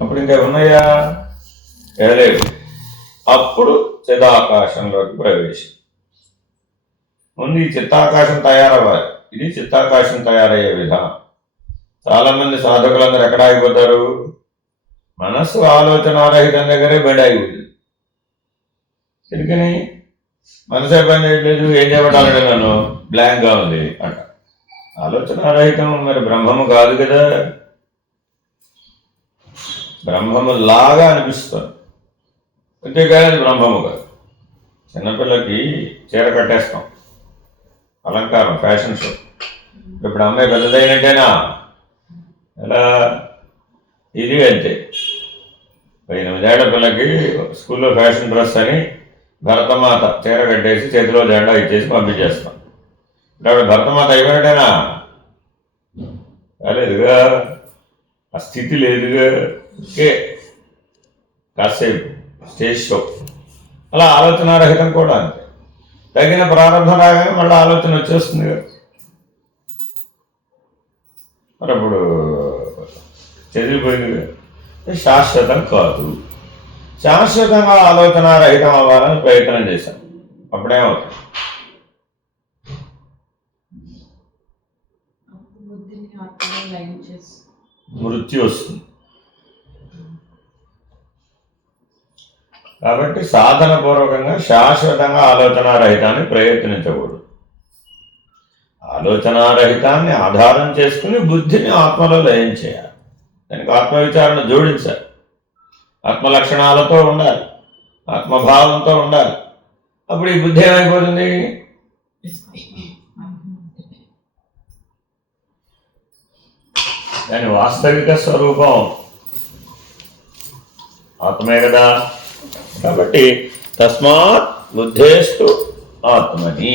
అప్పుడు ఇంకా ఉన్నాయా? లేదు. అప్పుడు చిదాకాశంలోకి ప్రవేశం. ముందు ఈ చిత్తాకాశం తయారవ్వాలి. ఇది చిత్తాకాశం తయారయ్యే విధానం. చాలామంది సాధకులందరూ ఎక్కడ ఆగిపోతారు? మనస్సు ఆలోచనారహితం దగ్గరే బెండ్ ఆగిపోతుంది. ఎందుకని? మనసే పని చేయట్లేదు, ఏం చేయబడాలంటే నన్ను బ్లాంక్గా ఉంది అంట. ఆలోచనారహితం మరి బ్రహ్మము కాదు కదా. బ్రహ్మము లాగా అనిపిస్తుంది, అంతేకాదు అది బ్రహ్మము కాదు. చిన్నపిల్లకి చీర కట్టేస్తాం, అలంకారం, ఫ్యాషన్ షో. ఇప్పుడు అమ్మాయి పెద్దదైనట్టేనా? ఎలా? ఇది అంతే. 8 పిల్లకి స్కూల్లో ఫ్యాషన్ డ్రెస్ అని భరతమాత చీర కట్టేసి చేతిలో జెండా ఇచ్చేసి పంపించేస్తాం. ఇప్పుడు భరతమాత అయిపోయినట్టేనా? కాలేదుగా, ఆ స్థితి లేదుగా. ఓకే, కాసేపు స్టేజ్ షో. అలా ఆలోచనారహితం కూడా అంతే. తగిన ప్రారంభం రాగానే మళ్ళీ ఆలోచన వచ్చేస్తుంది కదా. మరి అప్పుడు చెదిరిపోయింది. శాశ్వతం కాదు. శాశ్వతంగా ఆలోచనారహితం అవ్వాలని ప్రయత్నం చేశాను. అప్పుడేమవుతుంది? మృత్యు వస్తుంది. కాబట్టి సాధన పూర్వకంగా శాశ్వతంగా ఆలోచనారహితాన్ని ప్రయత్నించకూడదు. ఆలోచనారహితాన్ని ఆధారం చేసుకుని బుద్ధిని ఆత్మలో లయం చేయాలి. దానికి ఆత్మవిచారణ జోడించాలి. ఆత్మలక్షణాలతో ఉండాలి, ఆత్మభావంతో ఉండాలి. అప్పుడు ఈ బుద్ధి ఏమైపోతుంది? దాని వాస్తవిక స్వరూపం ఆత్మే కదా. కాబట్టి తస్మాత్ బుద్ధేస్తు ఆత్మని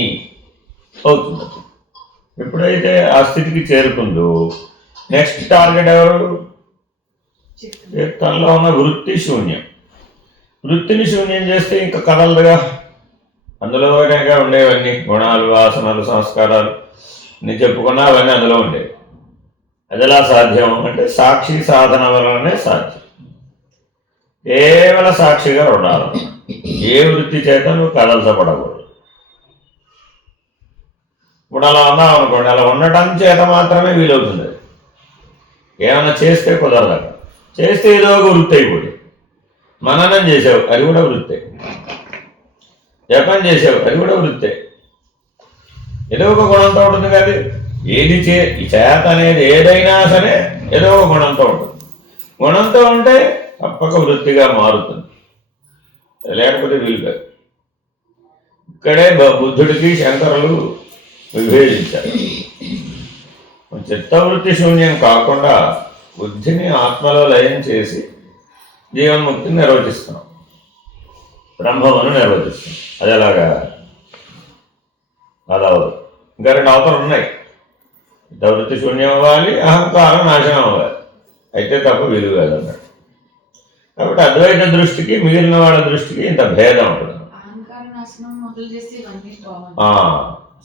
అవుతుంది. ఎప్పుడైతే ఆ స్థితికి చేరుకుందో నెక్స్ట్ టార్గెట్ ఎవరు? తనలో ఉన్న వృత్తి శూన్యం. వృత్తిని శూన్యం చేస్తే ఇంకా కదలదుగా. అందులో ఉండేవన్నీ గుణాలు, వాసనలు, సంస్కారాలు నేను చెప్పుకున్నా అవన్నీ అందులో ఉండేవి. అది ఎలా సాధ్యం అంటే సాక్షి సాధన వలనే సాధ్యం. కేవల సాక్షిగా ఉండాలి. ఏ వృత్తి చేత నువ్వు కదల్చబడకూడదు. ఇప్పుడు అలా ఉన్నావు అనుకోండి, అలా ఉండటం చేత మాత్రమే వీలవుతుంది. ఏమైనా చేస్తే కుదరదు. చేస్తే ఏదో ఒక వృత్తి అయిపోతుంది. మననం చేసావు, అది కూడా వృత్తే. జపం చేసావు, అది కూడా వృత్తే. ఏదో ఒక గుణంతో ఉంటుంది కదా. ఏది చేత అనేది ఏదైనా సరే ఏదో ఒక గుణంతో ఉంటుంది. గుణంతో ఉంటే తప్పక వృత్తిగా మారుతుంది. లేకపోతే వీలు కాదు. ఇక్కడే బుద్ధుడికి శంకరులు విభేదించారు. చిత్తవృత్తి శూన్యం కాకుండా బుద్ధిని ఆత్మలో లయం చేసి జీవన్ముక్తిని నిర్వచిస్తున్నాం, బ్రహ్మమును నిర్వచిస్తున్నాం. అది ఎలాగా? అదవదు. ఇంకా 2 అవతలు ఉన్నాయి. చిత్తవృత్తి శూన్యం అవ్వాలి, అహంకారం నాశనం అవ్వాలి. అయితే తప్ప విలువ కాదు అన్నాడు. కాబట్టి అద్వైత దృష్టికి మిగిలిన వాళ్ళ దృష్టికి ఇంత భేదం ఉంటుంది.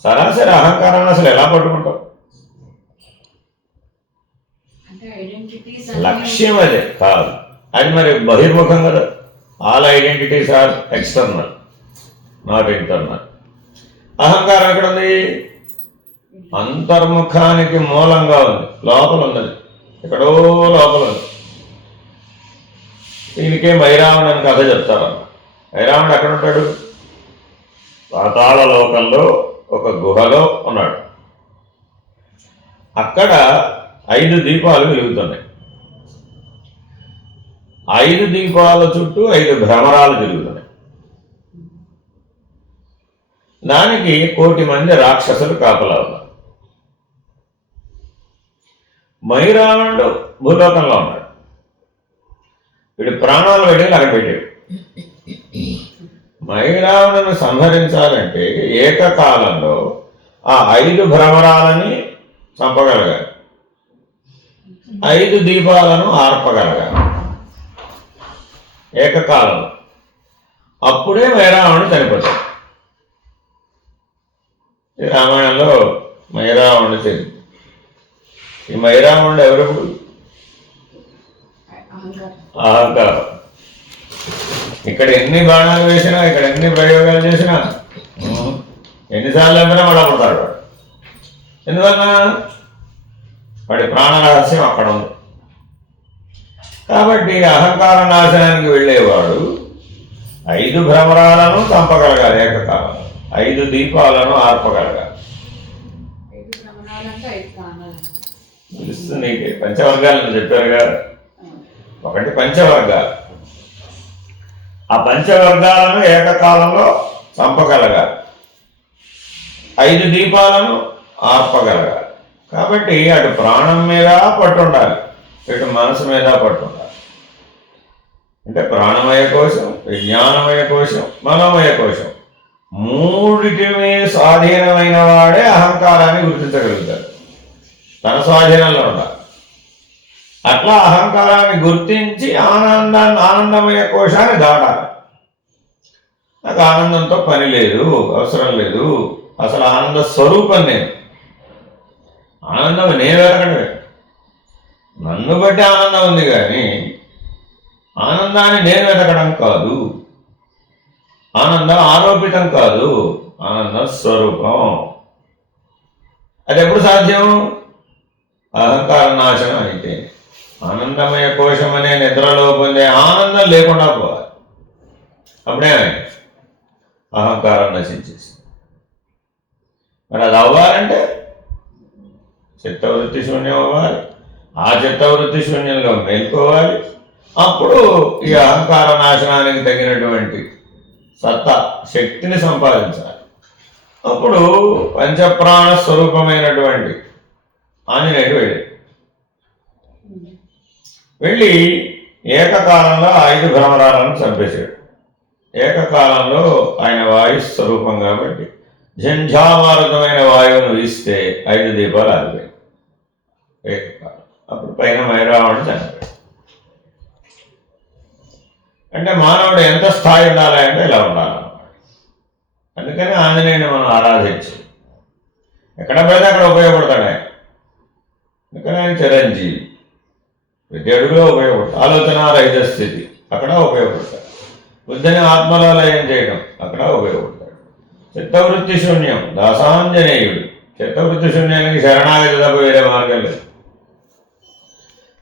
సరాసరి అహంకారాన్ని అసలు ఎలా పట్టుకుంటాం? లక్ష్యం అదే కాదు, అది మరి బహిర్ముఖం కదా. All identities are external, not internal. అహంకారం ఎక్కడ ఉంది? అంతర్ముఖానికి మూలంగా ఉంది, లోపల ఉన్నది, ఎక్కడో లోపల ఉంది. దీనికే మైరావణ్ అని కథ చెప్తారు. మైరావణుడు ఎక్కడ ఉంటాడు? పాతాళ లోకంలో ఒక గుహలో ఉన్నాడు. అక్కడ 5 దీపాలు వెలుగుతున్నాయి. 5 దీపాల చుట్టూ 5 భ్రమరాలు తిరుగుతున్నాయి. దానికి 1,000,000 మంది రాక్షసులు కాపలా ఉన్నారు. మైరావణుడు భూలోకంలో ఉన్నాడు. వీడి ప్రాణాలు వెళ్ళి అక్కడ పెట్టాడు. మైరావణుని సంహరించాలంటే ఏకకాలంలో ఆ 5 భ్రమరాలని చంపగలగాలి, 5 దీపాలను ఆర్పగలగాలి ఏకకాలంలో. అప్పుడే మైరావణుడు చనిపోతాడు. ఈ రామాయణంలో మైరావణుడు చనిపోతాడు. ఈ మైరావణుడు ఎవరెప్పుడు? అహంకారం. ఇక్కడ ఎన్ని బాణాలు వేసినా, ఇక్కడ ఎన్ని ప్రయోగాలు చేసినా, ఎన్నిసార్లు వెంటనే వాడు పడతాడు వాడు. ఎందువల్ల వాడి ప్రాణ రహస్యం అక్కడ ఉంది. కాబట్టి అహంకార నాశనానికి వెళ్ళేవాడు 5 భ్రమరాలను చంపగలగాలి ఏకకాలంలో, 5 దీపాలను ఆర్పగలగాలి. తెలుస్తుంది నీకు. పంచవర్గాలను చెప్పారుగా. ఒకటి పంచవర్గాలు. ఆ పంచవర్గాలను ఏకకాలంలో చంపగలగాలి, 5 దీపాలను ఆర్పగలగాలి. కాబట్టి అటు ప్రాణం మీద పట్టుండాలి, ఇటు మనసు మీద పట్టుండాలి. అంటే ప్రాణమయ కోశం, విజ్ఞానమయ కోశం, మనోమయ కోశం, మూడిటి మీద స్వాధీనమైన వాడే అహంకారాన్ని గుర్తించగలుగుతాడు. తన స్వాధీనంలో ఉండాలి. అట్లా అహంకారాన్ని గుర్తించి ఆనందమయ కోశాన్ని దాటాలి. నాకు ఆనందంతో పని లేదు, అవసరం లేదు, అసలు ఆనంద స్వరూపం నేను. ఆనందం నేను వెతకడమే. నన్ను బట్టి ఆనందం ఉంది కానీ ఆనందాన్ని నేను వెతకడం కాదు. ఆనందం ఆరోపితం కాదు, ఆనందం స్వరూపం. అది ఎప్పుడు సాధ్యం? అహంకార నాశనం అయితే. ఆనందమయ కోశం అనే నిద్రలో పొందే ఆనందం లేకుండా పోవాలి. అప్పుడే అహంకారం నశించేసి. మరి అది అవ్వాలంటే చిత్తవృత్తి శూన్యం అవ్వాలి. ఆ చిత్తవృత్తి శూన్యంలో మేల్కోవాలి. అప్పుడు ఈ అహంకార నాశనానికి తగినటువంటి సత్తా శక్తిని సంపాదించాలి. అప్పుడు పంచప్రాణ స్వరూపమైనటువంటి ఆంజనేయుడు వెళ్ళి ఏకకాలంలో 5 భ్రమరాలను చంపేశాడు. ఏకకాలంలో ఆయన వాయు స్వరూపం కాబట్టి ఝంఝామారుతమైన వాయువును వీస్తే 5 దీపాలు ఆగిపోయాయి ఏకకాలం. అప్పుడు పైన మైరావణుడు చనిపోయాడు. అంటే మానవుడు ఎంత స్థాయి ఉండాలి అంటే ఇలా ఉండాలన్నమాట. అందుకని ఆంజనేయుని మనం ఆరాధించి ఎక్కడ పడితే అక్కడ ఉపయోగపడతాడు ఆయన. అందుకని ఆయన చిరంజీవి. ప్రతి అడుగులో ఉపయోగపడతాడు. ఆలోచన రహిత స్థితి అక్కడ ఉపయోగపడతాడు. బుద్ధిని ఆత్మలో లయం చేయడం అక్కడ ఉపయోగపడతాడు. చిత్తవృత్తి శూన్యం దాసాంజనేయుడు. చిత్తవృత్తి శూన్యానికి శరణాగతి తప్ప వేరే మార్గం లేదు.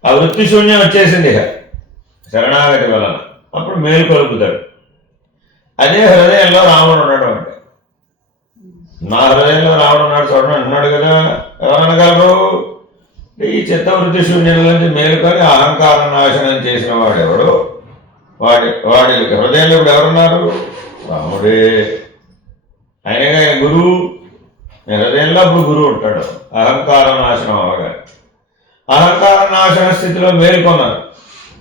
ఆ వృత్తి శూన్యం వచ్చేసింది శరణాగతి వలన. అప్పుడు మేలు కలుపుతాడు. అదే హృదయంలో రాముడు ఉండడం అంటే. నా హృదయంలో రాముడు ఉన్నాడు చూడండి అంటున్నాడు కదా. ఎవరనగలరు? ఈ చిత్తవృత్తి శూన్యం నుంచి మేలుకొని అహంకార నాశనం చేసిన వాడెవడు? వాడి హృదయంలో ఇప్పుడు ఎవరున్నారు? రాముడే. ఆయనగా గురువు. హృదయంలో అప్పుడు గురువు ఉంటాడు. అహంకార నాశనం అవగానే అహంకార నాశన స్థితిలో మేల్కొన్నారు.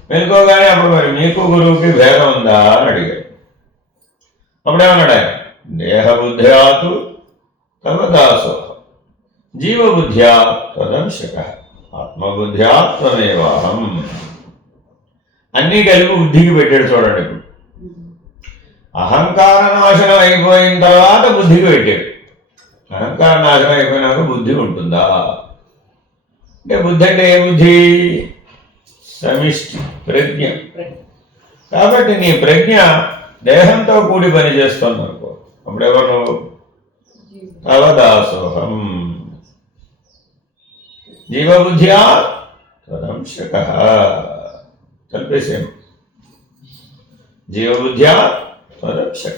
మేల్కోగానే అప్పుడు మరి మీకు గురువుకి భేదం ఉందా అని అడిగాడు. అప్పుడేమన్నాడు ఆయన? దేహబుద్ధ్యాతు తవ దాసోహం, జీవబుద్ధ్యా త్వదంశక, ఆత్మబుద్ధ్యా త్వమేవాహం. అన్నీ కలిపి బుద్ధికి పెట్టాడు చూడండి. ఇప్పుడు అహంకార నాశనం అయిపోయిన తర్వాత బుద్ధికి పెట్టాడు. అహంకార నాశనం అయిపోయినాక బుద్ధి ఉంటుందా అంటే, బుద్ధి అంటే ఏ బుద్ధి? సమిష్టి ప్రజ్ఞ. కాబట్టి నీ ప్రజ్ఞ దేహంతో కూడి పని చేస్తుంది అనుకో. అప్పుడెవరు? తవదాసోహం, జీవబుద్ధ్యా త్వదంశక. కలిపేసాను. జీవబుద్ధ్యా త్వదంశక.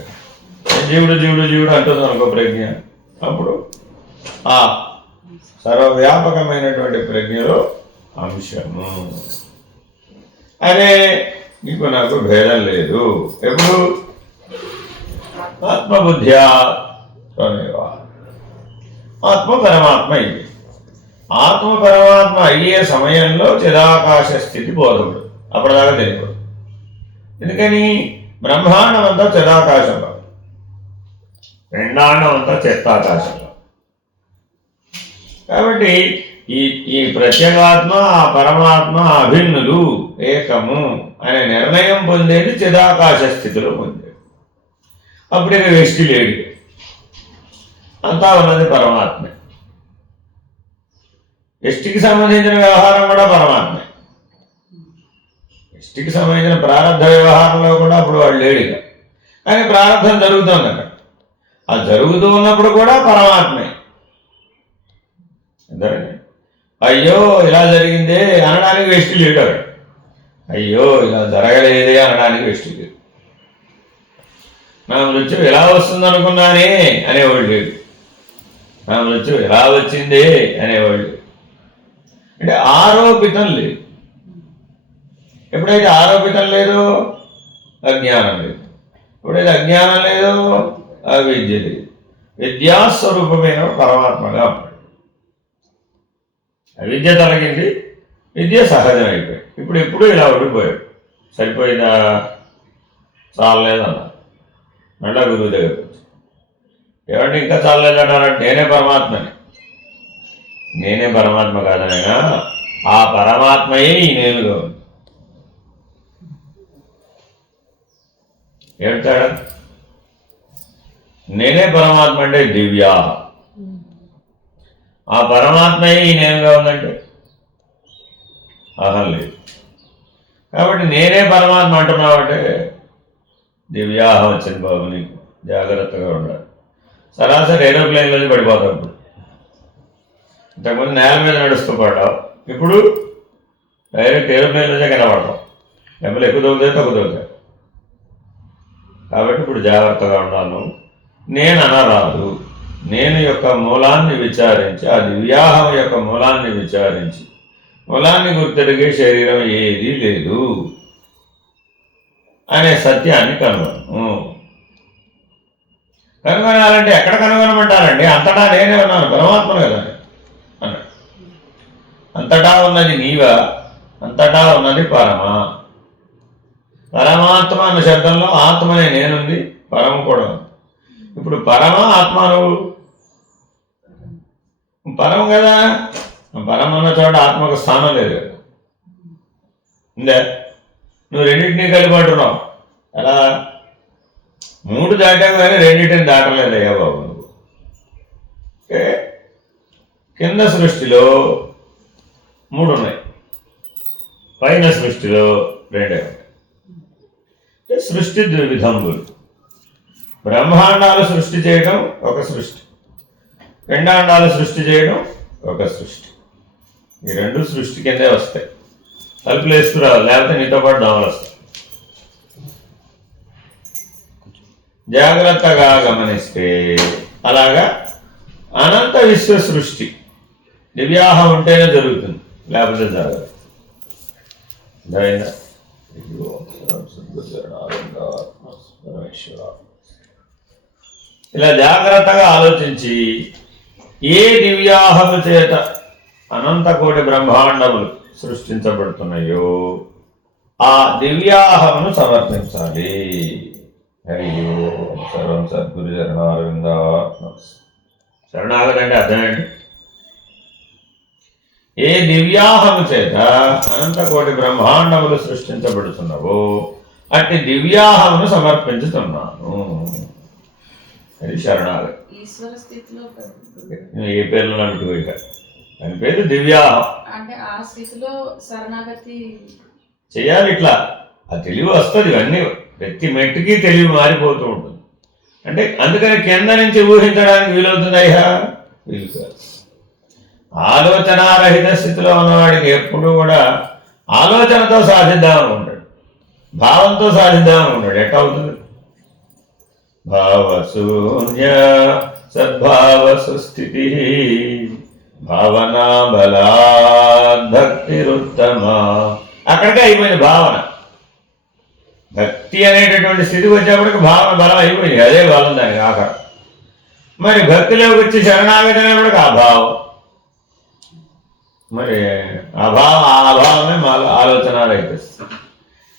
జీవుడు జీవుడు జీవుడు అంటుంది అనుకో ప్రజ్ఞ. అప్పుడు ఆ సర్వవ్యాపకమైనటువంటి ప్రజ్ఞలో అంశము. అదే నీకు నాకు భేదం లేదు. ఎప్పుడు? ఆత్మబుద్ధ్యా త్వమేవా. ఆత్మ పరమాత్మ అయ్యి. ఆత్మ పరమాత్మ అయ్యే సమయంలో చిదాకాశ స్థితి బోధపడు. అప్పటిదాకా తెలియదు. ఎందుకని? బ్రహ్మాండం అంతా చిదాకాశంలో, పిండాండం అంతా చిత్తాకాశంలో. కాబట్టి ఈ ప్రత్యేగాత్మ ఆ పరమాత్మ అభిన్నులు, ఏకము అనే నిర్ణయం పొందేది చిదాకాశ స్థితిలో పొందేది. అప్పుడు ఇక వ్యష్టి లేడు, అంతా ఉన్నది పరమాత్మే. వ్యష్టికి సంబంధించిన వ్యవహారం కూడా పరమాత్మే. ఎస్టికి సంబంధించిన ప్రారంభ వ్యవహారంలో కూడా అప్పుడు వాడు లేడు ఇక. కానీ ప్రారంభం జరుగుతుంది అక్కడ. ఆ జరుగుతూ ఉన్నప్పుడు కూడా పరమాత్మే. అయ్యో ఇలా జరిగిందే అనడానికి వెస్ట్ లేడు అక్కడ. అయ్యో ఇలా జరగలేదే అనడానికి వెస్ట్ లేదు. నా మృత్యు ఎలా వస్తుంది అనుకున్నానే అనేవాళ్ళు లేదు. నా మృత్యు ఎలా వచ్చిందే అనేవాళ్ళు లేదు. అంటే ఆరోపితం లేదు. ఎప్పుడైతే ఆరోపితం లేదో అజ్ఞానం లేదు. ఎప్పుడైతే అజ్ఞానం లేదో అవిద్య లేదు. విద్యాస్వరూపమైన పరమాత్మగా ఉన్నాడు. అవిద్య తొలగింది, విద్య సహజం అయిపోయింది. ఇప్పుడు ఎప్పుడు ఇలా ఉండిపోయాడు. సరిపోయిందా? చాలలేదన్నా మళ్ళా గురువు దగ్గరకు వచ్చి ఏమంటే ఇంకా చాలలేదంటారంటే నేనే పరమాత్మని. నేనే పరమాత్మ కాదనైనా ఆ పరమాత్మయే ఈ నేనుగా ఉంది. ఏమిటాడా? నేనే పరమాత్మ అంటే దివ్యా, ఆ పరమాత్మయే ఈ నేనుగా ఉందంటే అహం లేదు. కాబట్టి నేనే పరమాత్మ అంటున్నావు అంటే దివ్యాహం వచ్చింది బాబు, నీకు జాగ్రత్తగా ఉండాలి. సరాసరి ఏరోప్లేన్లోనే పడిపోతావు. ఇప్పుడు ఇంతకుముందు నేల మీద నడుస్తూ పడ్డావు, ఇప్పుడు డైరెక్ట్ ఏరోప్లేన్లోనే కనబడతావు. దెబ్బలు ఎక్కువ తగ్గుతాయి, తక్కువ తగ్గుతాయి. కాబట్టి ఇప్పుడు జాగ్రత్తగా ఉండాలి. నేను అనరాదు. నేను యొక్క మూలాన్ని విచారించి, ఆ దివ్యాహం యొక్క మూలాన్ని విచారించి, మూలాన్ని గుర్తెరిగే శరీరం ఏదీ లేదు అనే సత్యాన్ని కనుగొను. కనుగొనాలంటే ఎక్కడ కనుగొనమంటారండి? అంతటా నేనే ఉన్నాను, పరమాత్మను కదా అన్నాడు. అంతటా ఉన్నది నీవా? అంతటా ఉన్నది పరమా. పరమాత్మ అన్న శబ్దంలో ఆత్మ అనే నేనుంది, పరమ కూడా ఉంది. ఇప్పుడు పరమ ఆత్మ నువ్వు పరం కదా. పరం అన్న చోట ఆత్మకు స్థానం లేదు కదా. ఇందే నువ్వు రెండింటినీ కలిపి అంటున్నావు. అలా 3 దాటావు కానీ రెండింటిని దాటలేదయ్యా బాబు నువ్వు. కింద సృష్టిలో 3 ఉన్నాయి, పైన సృష్టిలో 2 ఉన్నాయి. సృష్టి ద్విధంబులు. బ్రహ్మాండాలు సృష్టి చేయడం ఒక సృష్టి, పిండాండాలు సృష్టి చేయడం ఒక సృష్టి. ఈ 2 సృష్టి కిందే వస్తాయి. తలుపులు వేసుకురావు, లేకపోతే నీతో పాటు దోమలు వస్తాయి. జాగ్రత్తగా గమనిస్తే అలాగా అనంత విశ్వ సృష్టి దివ్యాహం ఉంటేనే జరుగుతుంది, లేకపోతే జరగదు. ఇలా జాగ్రత్తగా ఆలోచించి ఏ దివ్యాహము చేత అనంత కోటి బ్రహ్మాండములు సృష్టించబడుతున్నాయో ఆ దివ్యాహమును సమర్పించాలి. అయ్యో సర్వం సద్గురు శరణారవింద. శరణాగతి అంటే అర్థం ఏంటి? ఏ దివ్యాహము చేత అనంత కోటి బ్రహ్మాండములు సృష్టించబడుతున్నవో అట్టి దివ్యాహమును సమర్పించుతున్నాను. అది శరణాగతి. ఏ పేర్లు నడుపుకోక దాని పేరు దివ్యాహం. అంటే ఆ స్థితిలో శరణాగతి చేయాలి. ఇట్లా ఆ తెలివి వస్తుంది. ఇవన్నీ ప్రతి మెట్టుకి తెలివి మారిపోతూ ఉంటుంది. అంటే అందుకని కింద నుంచి ఊహించడానికి వీలవుతుంది. అయ్యా వీలు కాదు. ఆలోచనారహిత స్థితిలో ఉన్నవాడికి ఎప్పుడు కూడా ఆలోచనతో సాధిద్దామని ఉంటాడు, భావంతో సాధిద్దామని ఉంటాడు. ఎట్లా అవుతుంది? భావశూన్య సద్భావ సుస్థితి భావనా బలాద్భక్తిరుత్తమ. అక్కడికే అయిపోయింది భావన. భక్తి అనేటటువంటి స్థితికి వచ్చేప్పటికి భావన బలం అయిపోయింది. అదే బలం దానికి ఆఖరు. మరి భక్తిలోకి వచ్చి శరణాగతి అనేప్పటికి అభావం. మరి అభావమే ఆలోచనారహిత స్థితి.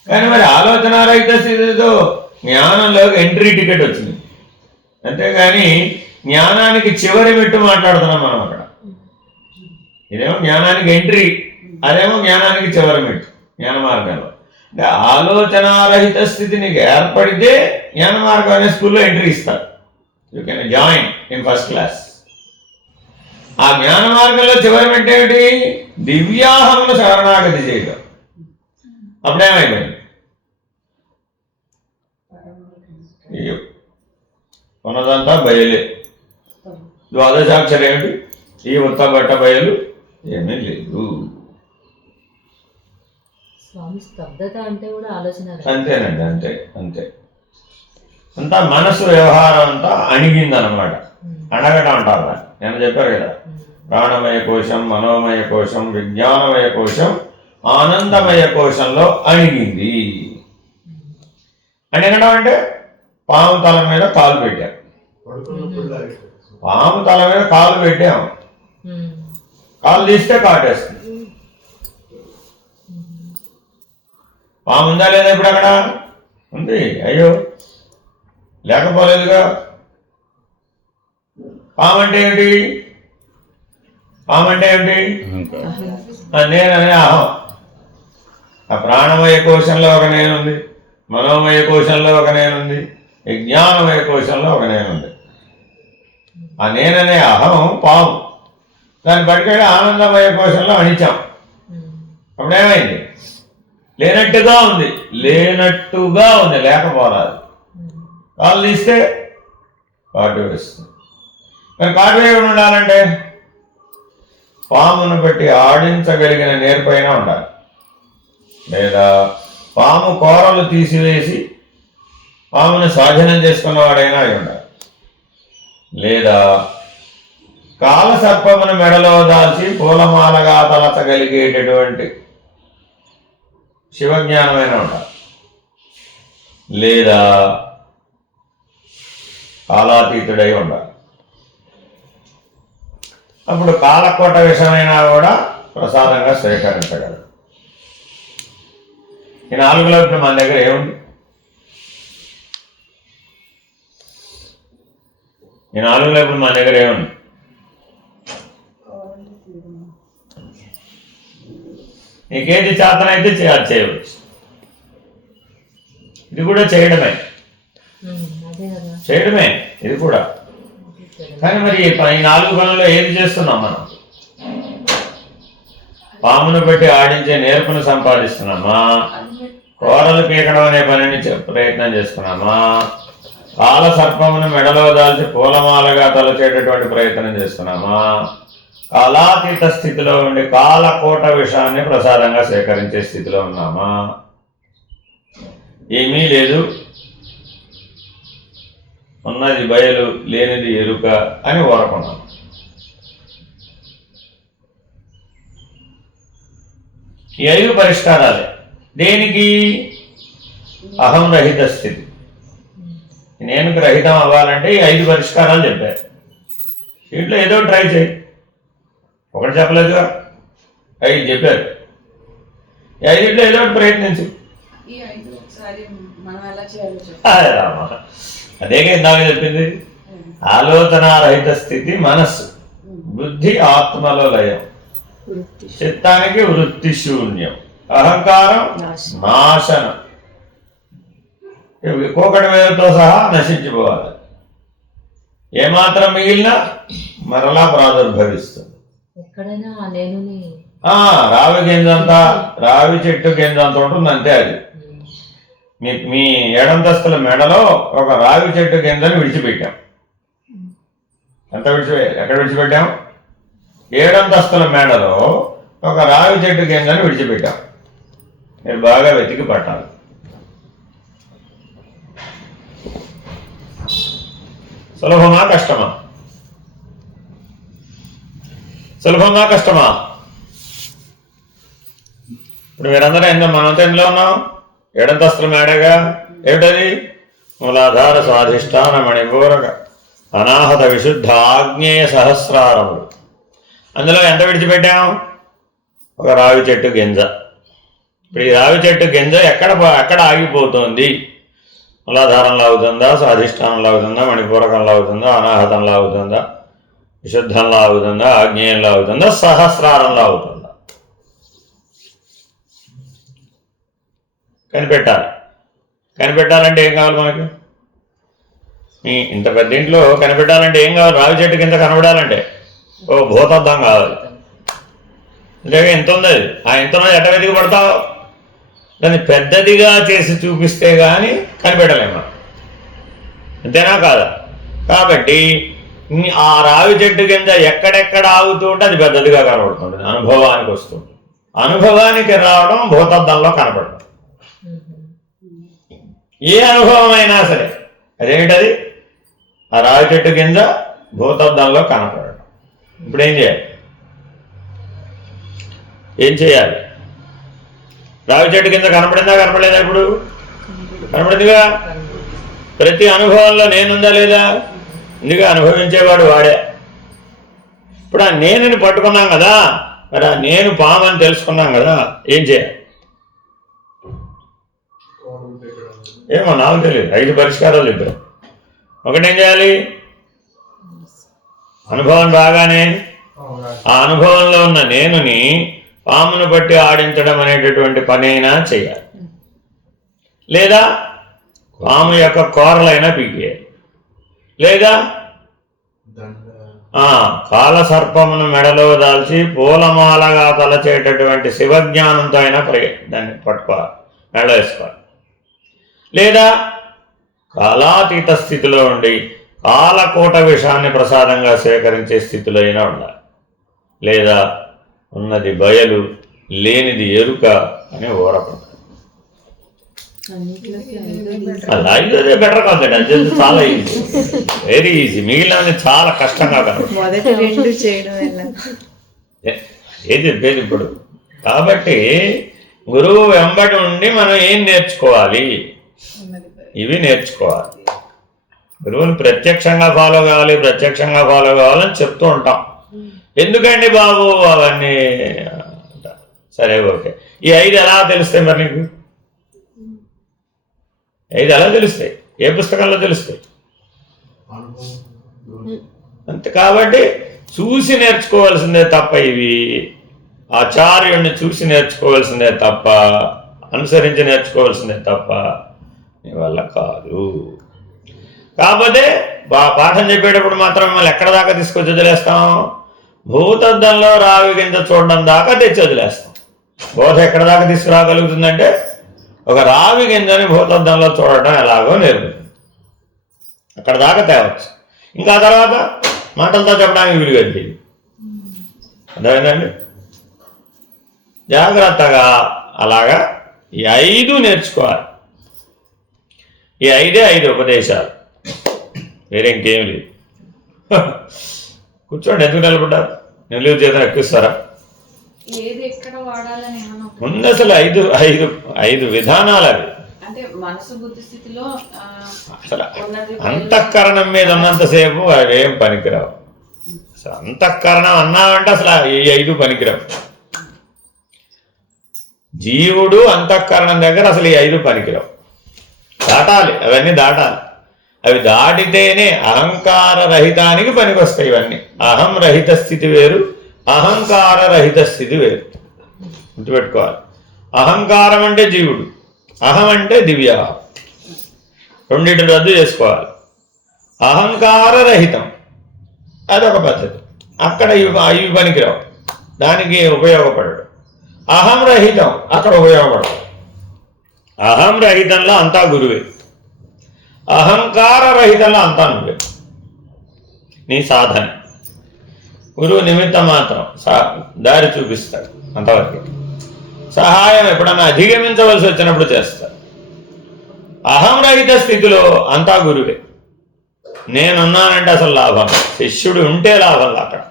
కానీ మరి ఆలోచనారహిత స్థితితో జ్ఞానంలోకి ఎంట్రీ టికెట్ వచ్చింది. అంతేగాని జ్ఞానానికి చివరి మెట్టు మాట్లాడుతున్నాం మనం అక్కడ. ఇదేమో జ్ఞానానికి ఎంట్రీ, అదేమో జ్ఞానానికి చివరి మెట్టు జ్ఞాన మార్గంలో. అంటే ఆలోచనారహిత స్థితి నీకు ఏర్పడితే జ్ఞాన మార్గం అనే స్కూల్లో ఎంట్రీ ఇస్తారు. You can join in first class. ఆ జ్ఞాన మార్గంలో చివరి మెట్టు ఏమిటి? దివ్యాహమును శరణాగతి చేయడం. అప్పుడేమైపోయింది? ఉన్నదంతా బయలే. ద్వాదశాక్షరం ఏమిటి? ఈ ఉత్తబట్ట బయలు ఏమీ లేదు. స్వామి స్తబ్దత అంటే కూడా ఆలోచన. అంతేనండి, అంతే అంతే. అంతా మనసు వ్యవహారం అంతా అణిగిందనమాట. అణగటం అంటారు దాన్ని. నేను చెప్పారు కదా, ప్రాణమయ కోశం, మనోమయ కోశం, విజ్ఞానమయ కోశం, ఆనందమయ కోశంలో అణిగింది. అణిగడం అంటే పాము తల మీద కాలు పెట్టాం. పాము తల మీద కాలు పెట్టాము, కాలు తీస్తే కాటేస్తుంది. పాము ఉందా లేదా ఇప్పుడు అక్కడ? ఉంది. అయ్యో లేకపోలేదుగా. పాము అంటే ఏమిటి? పాము అంటే ఏమిటి? నేననే అహం. ఆ ప్రాణమయ కోశంలో ఒక నేనుంది, మనోమయ కోశంలో ఒక నేనుంది, విజ్ఞానమయ కోశంలో ఒక నేనుంది. ఆ నేననే అహం పాము. దాన్ని పట్టుకెళ్ళి ఆనందమయ కోశంలో అణిచాం. అప్పుడేమైంది? లేనట్టుగా ఉంది, లేనట్టుగా ఉంది, లేకపోరాదు. కాళ్ళు తీస్తే కాటు వేస్తుంది. మరి కాటు వేయకుండా ఉండాలంటే పామును బట్టి ఆడించగలిగిన నేర్పైన ఉండాలి, లేదా పాము కోరలు తీసివేసి పామును స్వాధీనం చేసుకున్నవాడైనా అయి ఉండాలి, లేదా కాలసర్పమును మెడలో దాల్చి పూలమాలగా తలచగలిగేటటువంటి శివజ్ఞానమైన ఉండాలి, లేదా కాలాతీతుడై ఉండాలి. అప్పుడు కాలకోట విషమైనా కూడా ప్రసాదంగా స్వీకరించగలరు. ఈ నాలుగులో ఇప్పుడు మన దగ్గర ఏముంది? ఈ నాలుగులో ఇప్పుడు మన దగ్గర ఏముంది? నీకేది చేతనైతే అది చేయవచ్చు. ఇది కూడా చేయడమే, చేయడమే ఇది కూడా. కానీ మరి ఈ నాలుగు పనుల్లో ఏది చేస్తున్నాం మనం? పామును బట్టి ఆడించే నేర్పును సంపాదిస్తున్నామా? కోరలు పీకడం అనే పనిని ప్రయత్నం చేస్తున్నామా? కాల సర్పమును మెడలో దాల్చి పూలమాలగా తలచేటటువంటి ప్రయత్నం చేస్తున్నామా? కాలాతీత స్థితిలో ఉండి కాలకోట విషయాన్ని ప్రసాదంగా సేకరించే స్థితిలో ఉన్నామా? ఏమీ లేదు, ఉన్నది బయలు, లేనిది ఎరుక అని ఊరకున్నాం. ఈ 5 పరిష్కారాలే. దేనికి? అహం రహిత స్థితి. నేను రహితం అవ్వాలంటే ఈ 5 పరిష్కారాలు చెప్పారు. దీంట్లో ఏదో ట్రై చేయి. ఒకటి చెప్పలేదుగా, 5 చెప్పారు. ఈ 5లో ఏదో ఒకటి ప్రయత్నించు. రామా, అదేగా ఇందాక చెప్పింది. ఆలోచనారహిత స్థితి మనస్సు, బుద్ధి ఆత్మలో లయం, చిత్తానికి వృత్తి శూన్యం, అహంకారం నాశనం, కోకటి వేలతో సహా నశించిపోవాలి. ఏమాత్రం మిగిలినా మరలా ప్రాదుర్భవిస్తుంది. రావి గింజంతా, రావి చెట్టు గింజంత ఉంటుంది అంతే. అది మీ ఏడంతస్తుల మెడలో ఒక రావి చెట్టు గింజని విడిచిపెట్టాం. ఎక్కడ విడిచిపెట్టాం? 7 అంతస్తుల మేడలో ఒక రావి చెట్టు గింజని విడిచిపెట్టాం. మీరు బాగా వెతికి పట్టాలి. సులభమా కష్టమా? సులభమా కష్టమా? ఇప్పుడు మీరందరూ మనంతా ఎందులో ఉన్నాం? 7 అంతస్తుల మేడగా. ఏమిటది? మూలాధార స్వాధిష్టాన మణిపూరక అనాహత విశుద్ధ ఆగ్నేయ సహస్రారములు. అందులో ఎంత విడిచిపెట్టాం? ఒక రావి చెట్టు గింజ. ఇప్పుడు ఈ రావి చెట్టు గింజ ఎక్కడ ఆగిపోతుంది? మూలాధారంలో అవుతుందా, స్వాధిష్టానంలో అవుతుందా, మణిపూరకంలో అవుతుందా, అనాహతంలో అవుతుందా, విశుద్ధంలో అవుతుందా, ఆగ్నేయంలో అవుతుందా, సహస్రారంలో అవుతుందా? కనిపెట్టాలంటే ఏం కావాలి మనకి? ఇంత పెద్ద ఇంట్లో కనిపెట్టాలంటే ఏం కావాలి? రావి చెట్టు కింద కనబడాలంటే ఓ భూతద్దం కావాలి. అంతేగా ఎంత ఉంది అది? ఆ ఎంత ఉన్నది ఎట్ట వెతికి పడతావు? దాన్ని పెద్దదిగా చేసి చూపిస్తే కానీ కనిపెట్టలేము, అంతేనా కాదా? కాబట్టి ఆ రావి చెట్టు కింద ఎక్కడెక్కడ ఆగుతూ ఉంటే అది పెద్దదిగా కనబడుతుంది, అనుభవానికి వస్తుంది. అనుభవానికి రావడం భూతద్దంలో కనపడడం. ఏ అనుభవం అయినా సరే అదేమిటది? ఆ రావి చెట్టు కింద భూతద్దంలో కనపడడం. ఇప్పుడు ఏం చేయాలి? ఏం చేయాలి? రావి చెట్టు కింద కనపడిందా కనపడలేదా? ఇప్పుడు కనపడిందిగా. ప్రతి అనుభవంలో నేనుందా లేదా? ఇందుగా అనుభవించేవాడు వాడే. ఇప్పుడు ఆ నేనుని పట్టుకున్నాం కదా, మరి ఆ నేను పాము అని తెలుసుకున్నాం కదా, ఏం చేయాలి? ఏమో నాకు తెలియదు, 5 పరిష్కారాలు ఇద్దరు. ఒకటేం చేయాలి? అనుభవం రాగానే ఆ అనుభవంలో ఉన్న నేనుని పామును బట్టి ఆడించడం అనేటటువంటి పనైనా చేయాలి, లేదా పాము యొక్క కూరలైనా పీకేయాలి, లేదా కాలసర్పమును మెడలో దాల్చి పూలమాలగా తలచేటటువంటి శివజ్ఞానంతో అయినా దాన్ని పట్టుకోవాలి, మెడ వేసుకోవాలి. లేదా కాలాతీత స్థితిలో ఉండి కాలకోట విషాన్ని ప్రసాదంగా స్వీకరించే స్థితిలో అయినా ఉండాలి. లేదా ఉన్నది బయలు లేనిది ఎరుక అనే ఊరకుంటారు. అలా ఇదే బెటర్ కాదండి, అది చాలా ఈజీ, వెరీ ఈజీ. మిగిలినవన్నీ చాలా కష్టంగా కనబడుతుంది. ఏది చెప్పేది ఇప్పుడు? కాబట్టి గురువు వెంబడి ఉండి మనం ఏం నేర్చుకోవాలి? ఇవి నేర్చుకోవాలి. గురువుని ప్రత్యక్షంగా ఫాలో కావాలని చెప్తూ ఉంటాం. ఎందుకండి బాబు అవన్నీ? సరే ఓకే, ఈ 5 ఎలా తెలుస్తాయి మరి నీకు? 5 ఎలా తెలుస్తాయి? ఏ పుస్తకంలో తెలుస్తాయి? అంతే. కాబట్టి చూసి నేర్చుకోవాల్సిందే తప్ప, ఇవి ఆచార్యుడిని చూసి నేర్చుకోవాల్సిందే తప్ప, అనుసరించి నేర్చుకోవాల్సిందే తప్ప నీ వల్ల కాదు. కాకపోతే పాఠం చెప్పేటప్పుడు మాత్రం మళ్ళీ ఎక్కడ దాకా తీసుకొచ్చి వదిలేస్తాం? భూతద్దంలో రావి గింజ చూడడం దాకా తెచ్చి వదిలేస్తాం. బోధ ఎక్కడ దాకా తీసుకురాగలుగుతుందంటే ఒక రావి గింజని భూతద్దంలో చూడటం ఎలాగో నేర్పుతుంది, అక్కడ దాకా తేవచ్చు. ఇంకా తర్వాత మాటలతో చెప్పడానికి వీలుగద్ది. అర్థమైందండి? జాగ్రత్తగా అలాగా ఈ 5 నేర్చుకోవాలి. ఈ 5 ఉపదేశాలు, వేరే ఇంకేం లేదు. కూర్చోండి, ఎందుకు నిలబడ్డారు? నిలువు చేతను ఎక్కిస్తారా? ఏది ఎక్కడ వాడాలని ముందు అసలు 5 విధానాలు అవి. అంటే మనసు బుద్ధి స్థితిలో అసలు అంతఃకరణం మీద ఉన్నంతసేపు అవేం పనికిరావు. అసలు అంతఃకరణం అన్నామంటే అసలు ఈ 5 పనికిరావు. జీవుడు అంతఃకరణం దగ్గర అసలు ఈ 5 పనికిరావు. దాటాలి, అవన్నీ దాటాలి. అవి దాటితేనే అహంకార రహితానికి పనికొస్తాయి. ఇవన్నీ అహం రహిత స్థితి వేరు, అహంకార రహిత స్థితి వేరు. గుర్తుపెట్టుకోవాలి. అహంకారం అంటే జీవుడు, అహం అంటే దివ్య. రెండింటిని రద్దు చేసుకోవాలి. అహంకార రహితం అదొక పద్ధతి, అక్కడ ఇవి పనికిరావు, దానికి ఉపయోగపడడు. అహం రహితం అక్కడ ఉపయోగపడదు. అహం రహితంలో అంతా గురువే, అహంకార రహితంలో అంతా నువ్వే. నీ సాధన గురువు నిమిత్తం మాత్రం దారి చూపిస్తాడు, అంతవరకు. సహాయం ఎప్పుడన్నా అధిగమించవలసి వచ్చినప్పుడు చేస్తాడు. అహం రహిత స్థితిలో అంతా గురువే. నేనున్నానంటే అసలు లాభం, శిష్యుడు ఉంటే లాభం. అక్కడ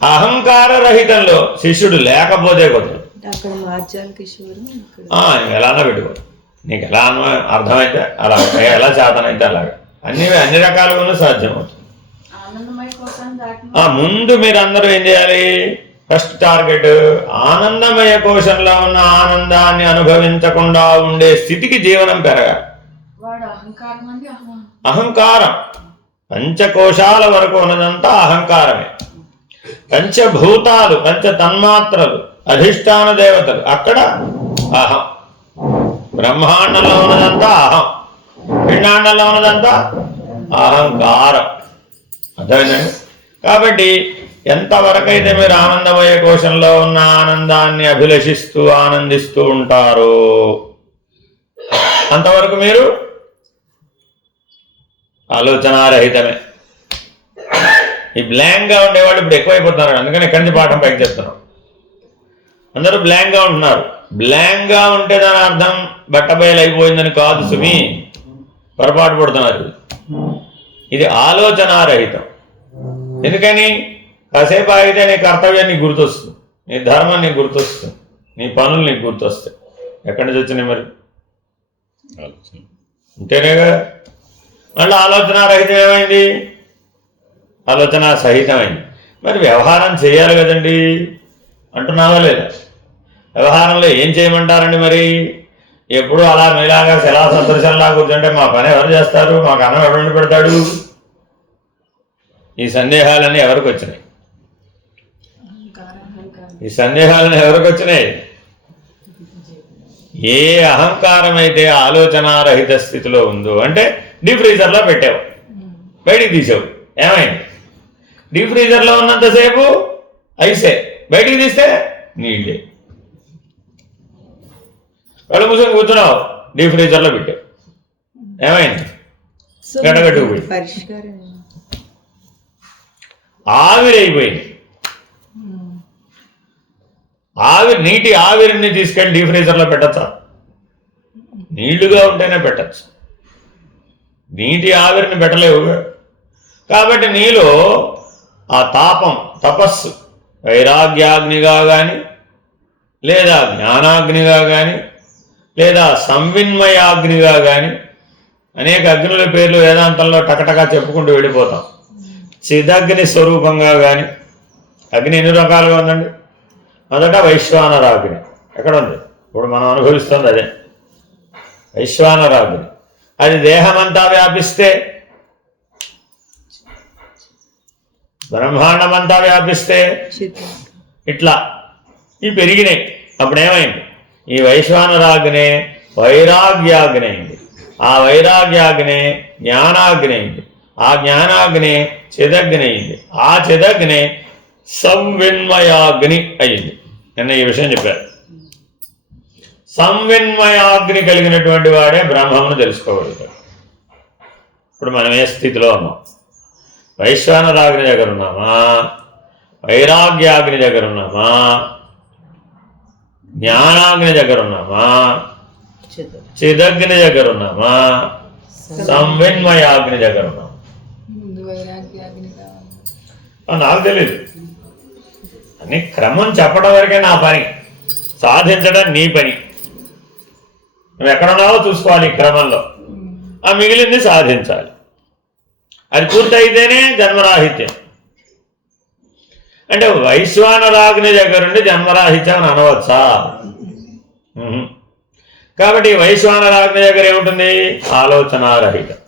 అహంకార రహితంలో శిష్యుడు లేకపోతే కుదరదు. ఎలానా పెట్టుకో, నీకు ఎలా అర్థమైతే అలా, ఎలా చేతనైతే అలాగా, అన్ని రకాలుగానూ సాధ్యమవుతుంది. ముందు మీరందరూ ఏం చేయాలి? ఫస్ట్ టార్గెట్ ఆనందమయ కోశంలో ఉన్న ఆనందాన్ని అనుభవించకుండా ఉండే స్థితికి జీవనం పెరగాలి. అహంకారం పంచకోశాల వరకు ఉన్నదంతా అహంకారమే. పంచభూతాలు, పంచ తన్మాత్రలు, అధిష్టాన దేవతలు, అక్కడ అహం. బ్రహ్మాండంలో ఉన్నదంతా అహం, పిండాండంలో ఉన్నదంతా అహంకారం. అర్థమైందండి? కాబట్టి ఎంతవరకైతే మీరు ఆనందమయ కోశంలో ఉన్న ఆనందాన్ని అభిలషిస్తూ ఆనందిస్తూ ఉంటారో అంతవరకు మీరు ఆలోచనారహితమే. ఈ బ్లాంక్గా ఉండేవాళ్ళు ఇప్పుడు ఎక్కువైపోతున్నారు. అందుకని ఎక్కడి నుంచి పాఠం పైకి చెప్తున్నాం. అందరూ బ్లాంక్గా ఉంటున్నారు. బ్లాంక్గా ఉంటే దాని అర్థం బట్టబయలు అయిపోయిందని కాదు సుమి, పొరపాటు పడుతున్నారు. ఇది ఆలోచనారహితం. ఎందుకని? కాసేపు ఆగితే నీ కర్తవ్యం నీకు గుర్తొస్తుంది, నీ ధర్మం నీకు గుర్తొస్తుంది, నీ పనులు నీకు గుర్తొస్తాయి. ఎక్కడి నుంచి వచ్చినాయి మరి? అంతేనేగా. మళ్ళీ ఆలోచనారహితం ఏమైంది? ఆలోచన సహితమైంది. మరి వ్యవహారం చేయాలి కదండి అంటున్నావా లేదా? వ్యవహారంలో ఏం చేయమంటారండి మరి? ఎప్పుడు అలా మీలాగా శిలా సదృశంలా కూర్చుంటే మా పని ఎవరు చేస్తారు, మాకు అన్నం ఎవరు వండి పెడతాడు? ఈ సందేహాలన్నీ ఎవరికి వచ్చినాయి? ఈ సందేహాలన్నీ ఎవరికి వచ్చినాయి? ఏ అహంకారం అయితే ఆలోచనారహిత స్థితిలో ఉందో, అంటే డీప్ ఫ్రీజర్లో పెట్టావు, బయటికి తీసావు, ఏమైంది? డీప్ ఫ్రీజర్లో ఉన్నంతసేపు ఐసే, బయటికి తీస్తే నీళ్ళే. కళ్ళు మూసుకొని కూర్చున్నావు, డీప్ ఫ్రీజర్లో పెట్టావు, ఏమైంది? గడగట్టుకుపోయి ఆవిరి అయిపోయింది. నీటి ఆవిరిని తీసుకెళ్ళి డీప్ ఫ్రీజర్లో పెట్టచ్చా? నీళ్లుగా ఉంటేనే పెట్టచ్చు, నీటి ఆవిరిని పెట్టలేవు. కాబట్టి నీలో ఆ తాపం, తపస్సు వైరాగ్యాగ్నిగా కానీ, లేదా జ్ఞానాగ్నిగా కానీ, లేదా సంవిన్మయాగ్నిగా కానీ, అనేక అగ్నుల పేర్లు వేదాంతంలో టకటకా చెప్పుకుంటూ వెళ్ళిపోతాం. చిదగ్ని స్వరూపంగా కానీ, అగ్ని ఎన్ని రకాలుగా ఉందండి? మొదట వైశ్వానరాగ్ని. ఎక్కడ ఉంది? ఇప్పుడు మనం అనుభవిస్తుంది అదే వైశ్వానరాగ్ని. అది దేహమంతా వ్యాపిస్తే, బ్రహ్మాండమంతా వ్యాపిస్తే ఇట్లా ఈ పెరిగినాయి. అప్పుడేమైంది? ఈ వైశ్వానరాగ్నే వైరాగ్యాగ్ని అయింది. ఆ వైరాగ్యాగ్నే జ్ఞానాగ్ని అయింది. ఆ జ్ఞానాగ్ని చిదగ్ని అయింది. ఆ చిదగ్ని సంవిన్మయాగ్ని అయింది. నిన్న ఈ విషయం చెప్పారు. సంవిన్మయాగ్ని కలిగినటువంటి వాడే బ్రహ్మమును తెలుసుకోగలుగుతాడు. ఇప్పుడు మనం ఏ స్థితిలో ఉన్నాం? వైశ్వానరాగ్ని దగ్గర ఉన్నామా? వైరాగ్యాగ్ని దగ్గర ఉన్నామా? జ్ఞానాగ్ని దగ్గర ఉన్నామా? చిదగ్ని దగ్గర ఉన్నామా? సంవిన్మయాగ్ని దగ్గర ఉన్నామా? నాకు తెలీదు. అన్ని క్రమం చెప్పడం వరకే నా పని, సాధించడం నీ పని. నువ్వు ఎక్కడున్నావో చూసుకోవాలి ఈ క్రమంలో, ఆ మిగిలింది సాధించాలి. అది పూర్తయితేనే జన్మరాహిత్యం. అంటే వైశ్వానరాగ్ని దగ్గరుండి జన్మరాహిత్యం అని అనవచ్చా? కాబట్టి వైశ్వానరాగ్ని దగ్గర ఏముంటుంది? ఆలోచనారహితం.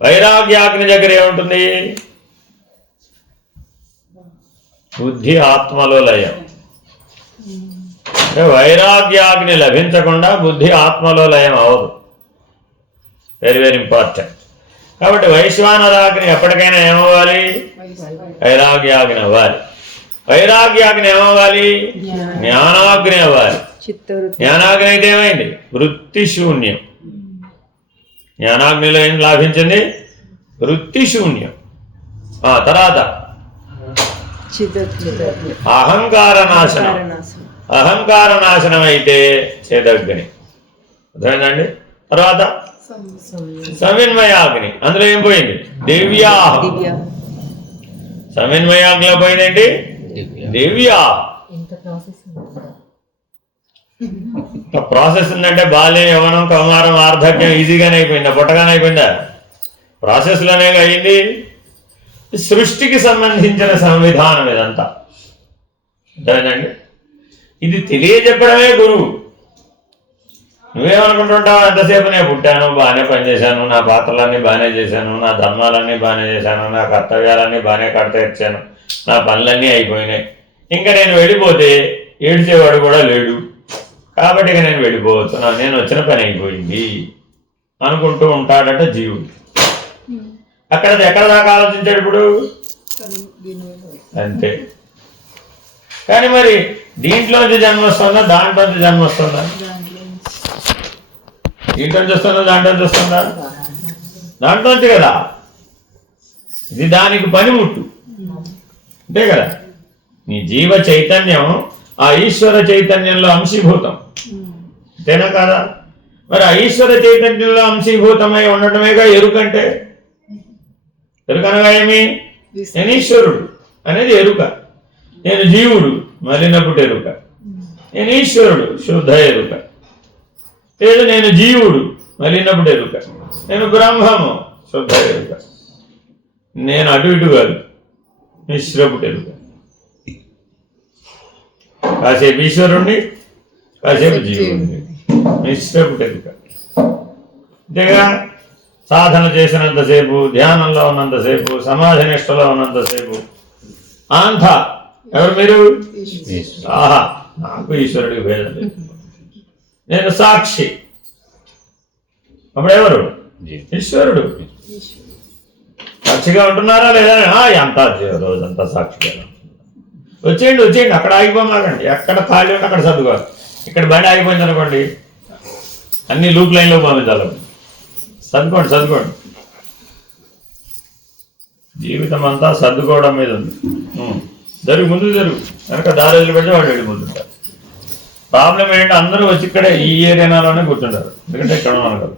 వైరాగ్యాగ్ని దగ్గర ఏముంటుంది? బుద్ధి ఆత్మలో లయం. వైరాగ్యాగ్ని లభించకుండా బుద్ధి ఆత్మలో లయం అవదు. Very very important. కాబట్టి వైశ్వానరాగ్ని ఎప్పటికైనా ఏమవ్వాలి? వైరాగ్యాగ్ని అవ్వాలి. వైరాగ్యాగ్ని ఏమవ్వాలి? జ్ఞానాగ్ని అవ్వాలి. జ్ఞానాగ్ని అయితే ఏమైంది? వృత్తి శూన్యం. జ్ఞానాగ్నిలో ఏం లాభించింది? వృత్తి శూన్యం. తర్వాత అహంకార నాశనం. అహంకార నాశనం అయితే చేదగ్ని. అర్థమైందండి? తర్వాత సమిన్మయాగ్ని. అందులో ఏం పోయింది? దివ్యా. సమిన్మయాగ్నిలో పోయిందేంటి? దివ్యా. ప్రాసెస్ ఉందంటే బాల్యం, యవ్వనం, కౌమారం, వార్ధక్యం ఈజీగానే అయిపోయిందా? పొట్టగానే అయిపోయిందా? ప్రాసెస్లోనే అయింది. సృష్టికి సంబంధించిన సంవిధానం ఇదంతా. అర్థమైందండి? ఇది తెలియజెప్పడమే గురువు. నువ్వేమనుకుంటుంటావు? ఎంతసేపు నేను పుట్టాను, బాగానే పనిచేశాను, నా పాత్రలన్నీ బాగానే చేశాను, నా ధర్మాలన్నీ బాగానే చేశాను, నా కర్తవ్యాలన్నీ బాగానే కడతీర్చాను, నా పనులన్నీ అయిపోయినాయి, ఇంకా నేను వెళ్ళిపోతే ఏడ్చేవాడు కూడా లేడు, కాబట్టి ఇక నేను వెళ్ళిపోవచ్చు, నేను వచ్చిన పని అయిపోయింది అనుకుంటూ ఉంటాడట జీవుడు. ఎక్కడ దాకా ఆలోచించాడు? ఇప్పుడు అంతే. కానీ మరి దీంట్లోంచి జన్మ వస్తుందా, దాంట్లోంచి జన్మ వస్తుందా? దీంట్లోంచి వస్తుందా, దాంట్లోంచి వస్తుందా? దాంట్లోంచి కదా. ఇది దానికి పనిముట్టు, అంతే కదా. నీ జీవ చైతన్యం ఆ ఈశ్వర చైతన్యంలో అంశీభూతం, అంతేనా కదా. మరి ఆ ఈశ్వర చైతన్యంలో అంశీభూతమై ఉండటమేగా ఎరుకంటే. ఎరుకనగా ఏమి? నేను ఈశ్వరుడు అనేది ఎరుక. నేను జీవుడు మలినప్పుడు ఎరుక. నేను ఈశ్వరుడు శుద్ధ ఎరుక. లేదు నేను జీవుడు మలినప్పుడు ఎరుక. నేను బ్రహ్మము శుద్ధ ఎరుక. నేను అటు ఇటు కాదు, మిశ్రపుడు ఎరుక. కాసేపు ఈశ్వరుణ్ణి, కాసేపు జీవుడిని, మిశ్రపుడు ఎరుక. అంతేగా. సాధన చేసినంతసేపు, ధ్యానంలో ఉన్నంతసేపు, సమాధి నిష్టలో ఉన్నంతసేపు అంతా ఎవరు మీరు? ఆహా, నాకు ఈశ్వరుడికి భేదం లేదు, నేను సాక్షి. అప్పుడెవరు? ఈశ్వరుడు. సాక్షిగా ఉంటున్నారా లేదా? ఎంత రోజంతా సాక్షిగా. వచ్చేయండి, అక్కడ ఆగిపోమాకండి. ఎక్కడ ఖాళీ ఉంటే అక్కడ సర్దుకోవాలి. ఇక్కడ బండి ఆగిపోయింది అనుకోండి, అన్ని లూప్ లైన్లో పంపించాలి. సర్దుకోండి. జీవితం అంతా సర్దుకోవడం మీద ఉంది. ముందుకు జరుగు, వెనక దారి పెడితే వాళ్ళు వెళ్ళిపోతుంటారు. ప్రాబ్లం ఏంటంటే అందరూ వచ్చి ఇక్కడే ఈ ఏరియాలోనే కూర్చుంటారు, ఎందుకంటే ఇక్కడ ఉన్నాను కదా.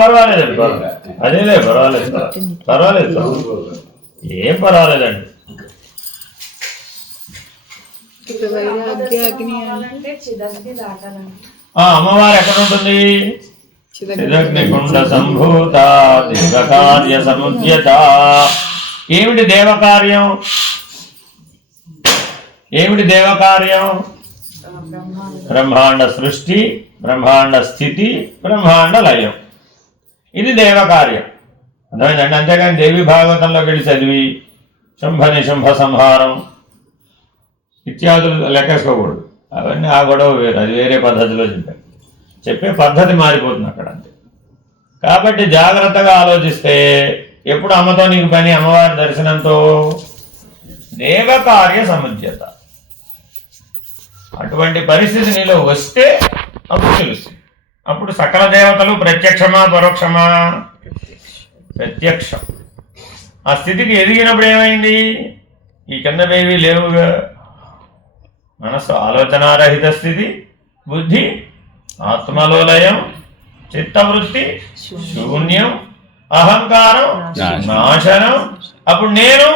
పర్వాలేదండి, అదేలే, పర్వాలేదు, ఏం పర్వాలేదండి. అమ్మవారు ఎక్కడ ఉంటుంది? చిదగ్నికుండ సంభూత దేవకార్య సముద్యత. ఏమిటి దేవకార్యం? బ్రహ్మాండ సృష్టి, బ్రహ్మాండ స్థితి, బ్రహ్మాండ లయం. ఇది దేవకార్యం. అర్థమైందండి. అంతేగాని దేవి భాగవతంలోకి వెళ్ళి చదివి శంభ నిశంభ సంహారం ఇత్యాదులు లెక్కేసుకోకూడదు. అవన్నీ ఆ గొడవ వేరు, అది వేరే పద్ధతిలో చెప్పే పద్ధతి మారిపోతుంది అక్కడ, అంతే. కాబట్టి జాగ్రత్తగా ఆలోచిస్తే ఎప్పుడు అమ్మతో నీకు పని? అమ్మవారి దర్శనంతో. దేవకార్య సముద్యత. అటువంటి పరిస్థితి నీలో వస్తే అప్పుడు తెలుస్తుంది. అప్పుడు సకల దేవతలు ప్రత్యక్షమా పరోక్షమా? ప్రత్యక్షం. ఆ స్థితికి ఎదిగినప్పుడు ఏమైంది? ఈ కిందవేవి లేవుగా. మనస్సు ఆలోచనారహిత స్థితి, బుద్ధి ఆత్మలోలయం, చిత్తవృత్తి శూన్యం, అహంకారం నాశనం. అప్పుడు నేను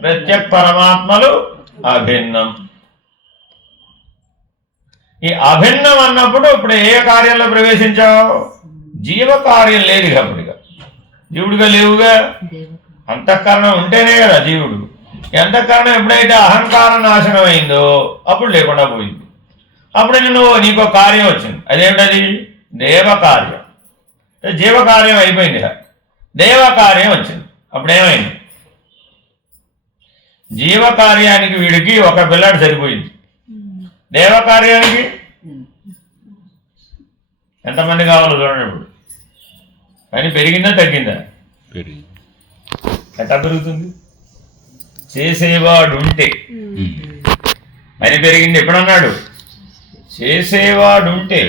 ప్రత్యక్ పరమాత్మలు అభిన్నం. ఈ అభిన్నం అన్నప్పుడు ఇప్పుడు ఏ కార్యంలో ప్రవేశించావు? జీవ కార్యం లేదు అప్పుడుగా, జీవుడిగా లేవుగా. అంతఃకరణం ఉంటేనే కదా జీవుడు. ఈ అంతఃకరణం ఎప్పుడైతే అహంకార నాశనం అయిందో అప్పుడు లేకుండా పోయింది. అప్పుడు నీకు కార్యం వచ్చింది. అదేమిటది? దేవకార్యం. జీవకార్యం అయిపోయింది, దేవకార్యం వచ్చింది. అప్పుడేమైంది? జీవకార్యానికి వీడికి ఒక పిల్లాడు సరిపోయింది. దేవకార్యానికి ఎంతమంది కావాలో చూడండి. ఇప్పుడు కానీ పెరిగిందా తగ్గిందా? ఎట్లా పెరుగుతుంది? చేసేవాడుంటే పని పెరిగింది. ఎప్పుడన్నాడు? చేసేవాడుంటే,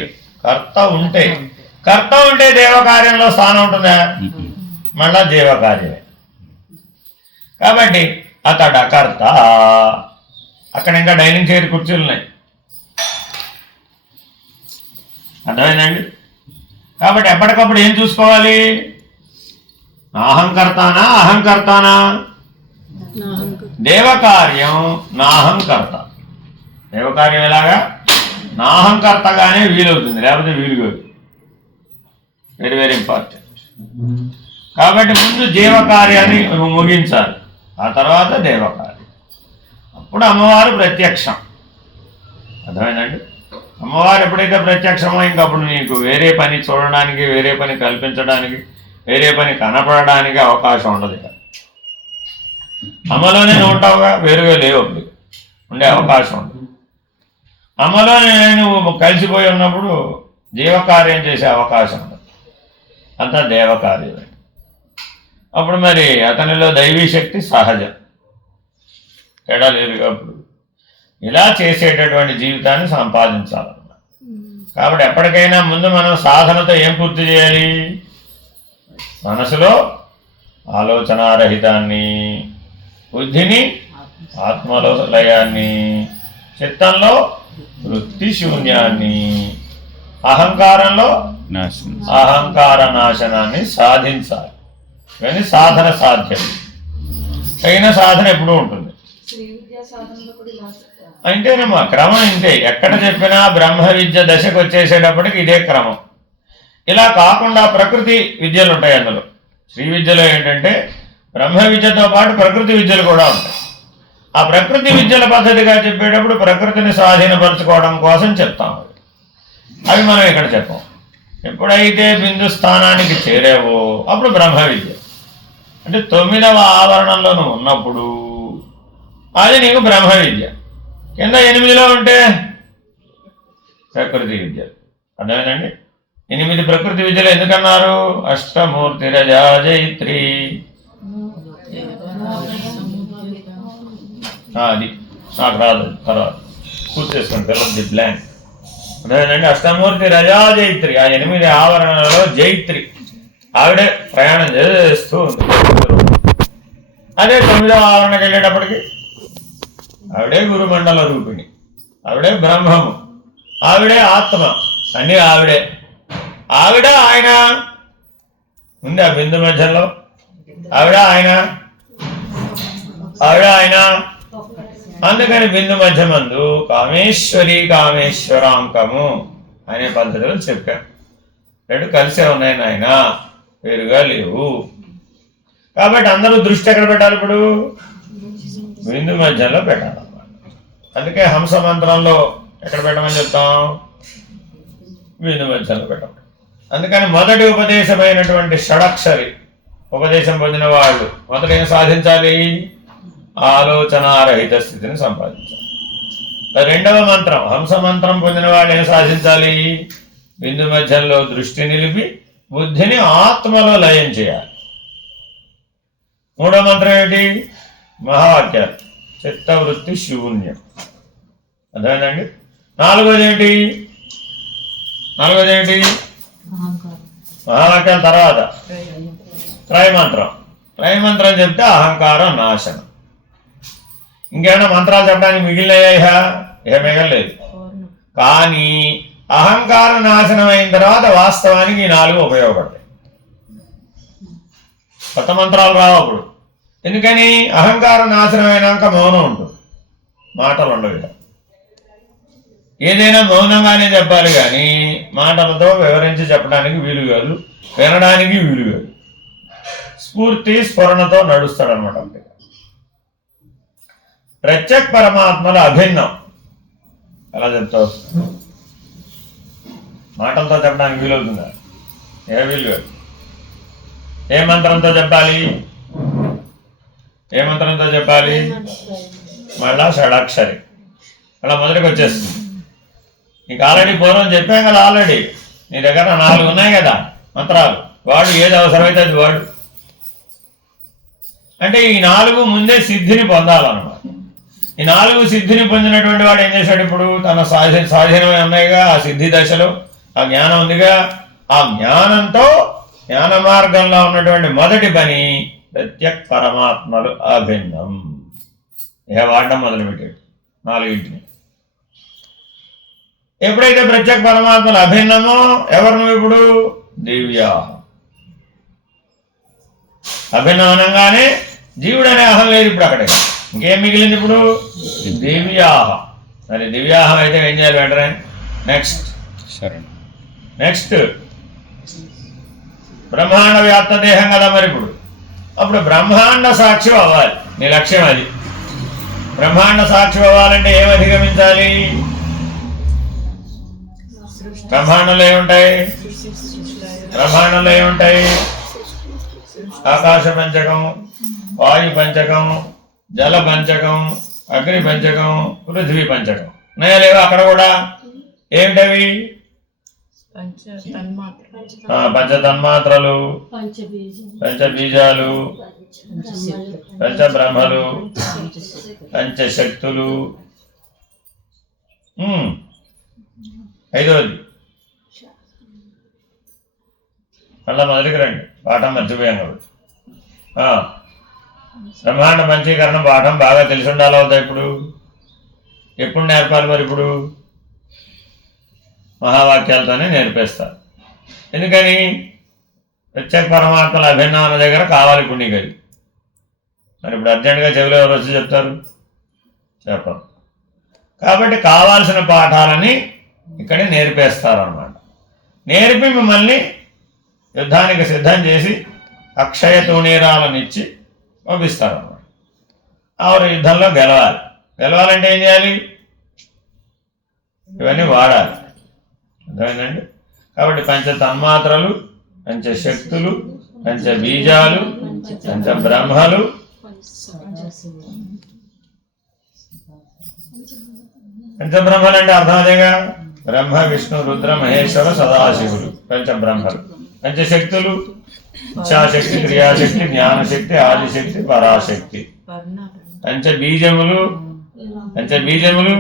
కర్త ఉంటే దేవకార్యంలో స్థానం ఉంటుందా? మళ్ళా జీవకార్యమే. కాబట్టి అతడ కర్త. అక్కడ ఇంకా డైనింగ్ చైర్ కుర్చీలు ఉన్నాయి, అర్థమైందండి. కాబట్టి ఎప్పటికప్పుడు ఏం చూసుకోవాలి? అహంకర్తానా? దేవకార్యం నాహంకర్త. దేవకార్యం ఎలాగా? నాహంకర్తగానే వీలవుతుంది, లేకపోతే వీలు కాదు. Very very important. కాబట్టి ముందు జీవకార్యాన్ని ముగించాలి, ఆ తర్వాత దేవకార్యం. అప్పుడు అమ్మవారు ప్రత్యక్షం. అర్థమైందండి. అమ్మవారు ఎప్పుడైతే ప్రత్యక్షమో ఇంకప్పుడు నీకు వేరే పని చూడడానికి, వేరే పని కల్పించడానికి, వేరే పని కనపడడానికి అవకాశం ఉండదు. ఇక అమ్మలోనే ఉంటావుగా, వేరుగా లేవు, అప్పుడు ఉండే అవకాశం ఉండదు. అమ్మలోనే నువ్వు కలిసిపోయి ఉన్నప్పుడు జీవకార్యం చేసే అవకాశం ఉండదు. అంతా దేవకార్యమే. అప్పుడు మరి అతనిలో దైవీ శక్తి సహజం, తేడా లేదు. అప్పుడు ఇలా చేసేటటువంటి జీవితాన్ని సంపాదించాలన్నమాట. కాబట్టి ఎప్పటికైనా ముందు మనం సాధనతో ఏం పూర్తి చేయాలి? మనసులో ఆలోచనారహితాన్ని, బుద్ధిని ఆత్మలో లయాన్ని, చిత్తంలో వృత్తి శూన్యాన్ని, అహంకారంలో అహంకార నాశనాన్ని సాధించాలి. కానీ సాధన సాధ్యం, తగిన సాధన ఎప్పుడూ ఉంటుంది. శ్రీ విద్యా సాధనలో కూడా ఇలా అంతేనమ్మా, క్రమం ఇంతే. ఎక్కడ చెప్పినా బ్రహ్మ విద్య దశకు వచ్చేసేటప్పటికి ఇదే క్రమం. ఇలా కాకుండా ప్రకృతి విద్యలు ఉంటాయి. అందులో శ్రీ విద్యలో ఏంటంటే బ్రహ్మ విద్యతో పాటు ప్రకృతి విద్యలు కూడా ఉంటాయి. ఆ ప్రకృతి విద్యల పద్ధతిగా చెప్పేటప్పుడు ప్రకృతిని స్వాధీనపరచుకోవడం కోసం చెప్తాం. అవి మనం ఇక్కడ చెప్పాం. ఎప్పుడైతే బిందు స్థానానికి చేరావో అప్పుడు బ్రహ్మ విద్య అంటే 9వ ఆవరణంలో నువ్వు ఉన్నప్పుడు అది నీకు బ్రహ్మ విద్య. కింద 8లో ఉంటే ప్రకృతి విద్య. అర్థమైందండి? 8 ప్రకృతి విద్యలు ఎందుకన్నారు? అష్టమూర్తి రజా జైత్రి, అది నాకు రాదు, తర్వాత పూర్తి చేసుకుని పిల్లలది బ్లాంక్. అదేనండి, అష్టమూర్తి రజా జైత్రి. ఆ 8 ఆవరణలలో జైత్రి ఆవిడే ప్రయాణం చేస్తూ ఉంది. అదే 9వ ఆవరణకి వెళ్ళేటప్పటికి ఆవిడే గురుమండల రూపిణి, ఆవిడే బ్రహ్మము, ఆవిడే ఆత్మ, అన్నీ ఆవిడే. ఆవిడ ఆయన ఉంది ఆ బిందు మధ్యలో. ఆవిడ ఆయన, ఆవిడ ఆయన. అందుకని బిందు మధ్యమందు కామేశ్వరి కామేశ్వరాంకము అనే పద్ధతిలో చెప్పాను. రెండు కలిసే ఉన్నాయి నాయన, వేరుగా లేవు. కాబట్టి అందరూ దృష్టి ఎక్కడ పెట్టాలి? ఇప్పుడు బిందు మధ్యలో పెట్టాలన్నమాట. అందుకే హంస మంత్రంలో ఎక్కడ పెట్టమని చెప్తాం? బిందు మధ్యలో పెట్టాలి. అందుకని మొదటి ఉపదేశమైనటువంటి షడక్షరి ఉపదేశం పొందిన వాళ్ళు మొదట ఏం సాధించాలి? ఆలోచనారహిత స్థితిని సంపాదించాలి. రెండవ మంత్రం హంస మంత్రం పొందిన వాళ్ళు ఏం సాధించాలి? బిందు మధ్యంలో దృష్టి నిలిపి బుద్ధిని ఆత్మలో లయం చేయాలి. మూడో మంత్రం ఏంటి? మహావాక్యాలు, చిత్తవృత్తి శూన్యం. అర్థమైందండి? నాలుగోది ఏంటి? మహావాక్యాల తర్వాత త్రైమంత్రం. త్రైమంత్రం చెప్తే అహంకారం నాశనం. ఇంకేమైనా మంత్రాలు చెప్పడానికి మిగిలినయ్యా? ఏ మిగలలేదు. కానీ అహంకార నాశనం అయిన తర్వాత వాస్తవానికి ఈ 4 ఉపయోగపడతాయి. కొత్త మంత్రాలు రావు అప్పుడు. ఎందుకని? అహంకార నాశనం అయినాక మౌనం ఉంటుంది, మాటలు ఉండవు. ఏదైనా మౌనంగానే చెప్పాలి కానీ మాటలతో వివరించి చెప్పడానికి వీలు కాదు, వినడానికి వీలు కాదు. స్ఫూర్తి స్ఫురణతో నడుస్తాడనమాట. అంతే. ప్రత్యేక పరమాత్మలు అభిన్నం. ఎలా చెప్తావు? మాటలతో చెప్పడానికి వీలవుతుందా? ఏ వీలు కాదు. ఏ మంత్రంతో చెప్పాలి? ఏ మంత్రంతో చెప్పాలి? మళ్ళా షడాక్షరి. అలా మొదటికి వచ్చేస్తుంది. నీకు ఆల్రెడీ పూర్వం చెప్పాం కదా. ఆల్రెడీ నీ దగ్గర 4 ఉన్నాయి కదా మంత్రాలు. వాడు ఏది అవసరమైతే అది వాడు. అంటే ఈ 4 ముందే సిద్ధిని పొందాలన్నమాట. ఈ 4 సిద్ధిని పొందినటువంటి వాడు ఏం చేశాడు? ఇప్పుడు తన స్వాధీనమై ఉన్నాయిగా ఆ సిద్ధి దశలో ఆ జ్ఞానం ఉందిగా. ఆ జ్ఞానంతో జ్ఞాన మార్గంలో ఉన్నటువంటి మొదటి పని ప్రత్యక్ పరమాత్మలు అభిన్నం. ఇక వాడడం మొదలుపెట్టాడు 4. ఎప్పుడైతే ప్రత్యేక పరమాత్మలు అభిన్నమో ఎవరు నువ్వు ఇప్పుడు? దివ్యాహం. అభిన్నం అనగానే జీవుడు అనే అహం లేదు ఇప్పుడు. అక్కడే ఇంకేం మిగిలింది ఇప్పుడు? దివ్యాహం. మరి దివ్యాహం అయితే ఏం చేయాలి వెంటనే? నెక్స్ట్ బ్రహ్మాండ వ్యాప్త దేహం కదా మరి ఇప్పుడు. అప్పుడు బ్రహ్మాండ సాక్షి అవ్వాలి. నీ లక్ష్యం అది. బ్రహ్మాండ సాక్షి అవ్వాలంటే ఏం అధిగమించాలి? బ్రహ్మాండంలో ఏముంటాయి? బ్రహ్మాండంలో ఏముంటాయి? ఆకాశ పంచకం, వాయు పంచకం, జల పంచకం, అగ్ని పంచకం, పృథ్వీ పంచకం. ఉన్నాయా లేవా? అక్కడ కూడా ఏమిటవి? పంచ తన్మాత్రలు, పంచబీజాలు, పంచ బ్రహ్మలు, పంచశక్తులు. ఐదవది మళ్ళా మొదటికి రండి, పాఠం మర్చిపోయాం కాబట్టి. బ్రహ్మాండ పంచీకరణ పాఠం బాగా తెలిసి ఉండాలి అవుతా. ఇప్పుడు ఎప్పుడు నేర్పాలి మరి? ఇప్పుడు మహావాక్యాలతోనే నేర్పేస్తారు. ఎందుకని? ప్రత్యేక పరమాత్మల అభిన్నాన దగ్గర కావాలి ఇప్పుడు నీకు అది. మరి ఇప్పుడు అర్జెంటుగా చెవిలో ఎవరు వచ్చి చెప్తారు? చెప్పరు. కాబట్టి కావాల్సిన పాఠాలని ఇక్కడే నేర్పేస్తారన్నమాట. నేర్పి మిమ్మల్ని యుద్ధానికి సిద్ధం చేసి అక్షయ తూణీరాలను ఇచ్చి పంపిస్తారన్నమాట. ఆవిడ యుద్ధంలో గెలవాలి. గెలవాలంటే ఏం చేయాలి? ఇవన్నీ వాడాలి. అర్థమైందండి? కాబట్టి పంచ తన్మాత్రలు, పంచశక్తులు, పంచబీజాలు, పంచబ్రహ్మలు, పంచబ్రహ్మలు అంటే అర్థం అదేగా, బ్రహ్మ విష్ణు రుద్ర మహేశ్వర సదాశివులు పంచబ్రహ్మలు. పంచశక్తులు ఇచ్ఛాశక్తి, క్రియాశక్తి, జ్ఞానశక్తి, ఆదిశక్తి, పరాశక్తి. పంచబీజములు, పంచబీజములు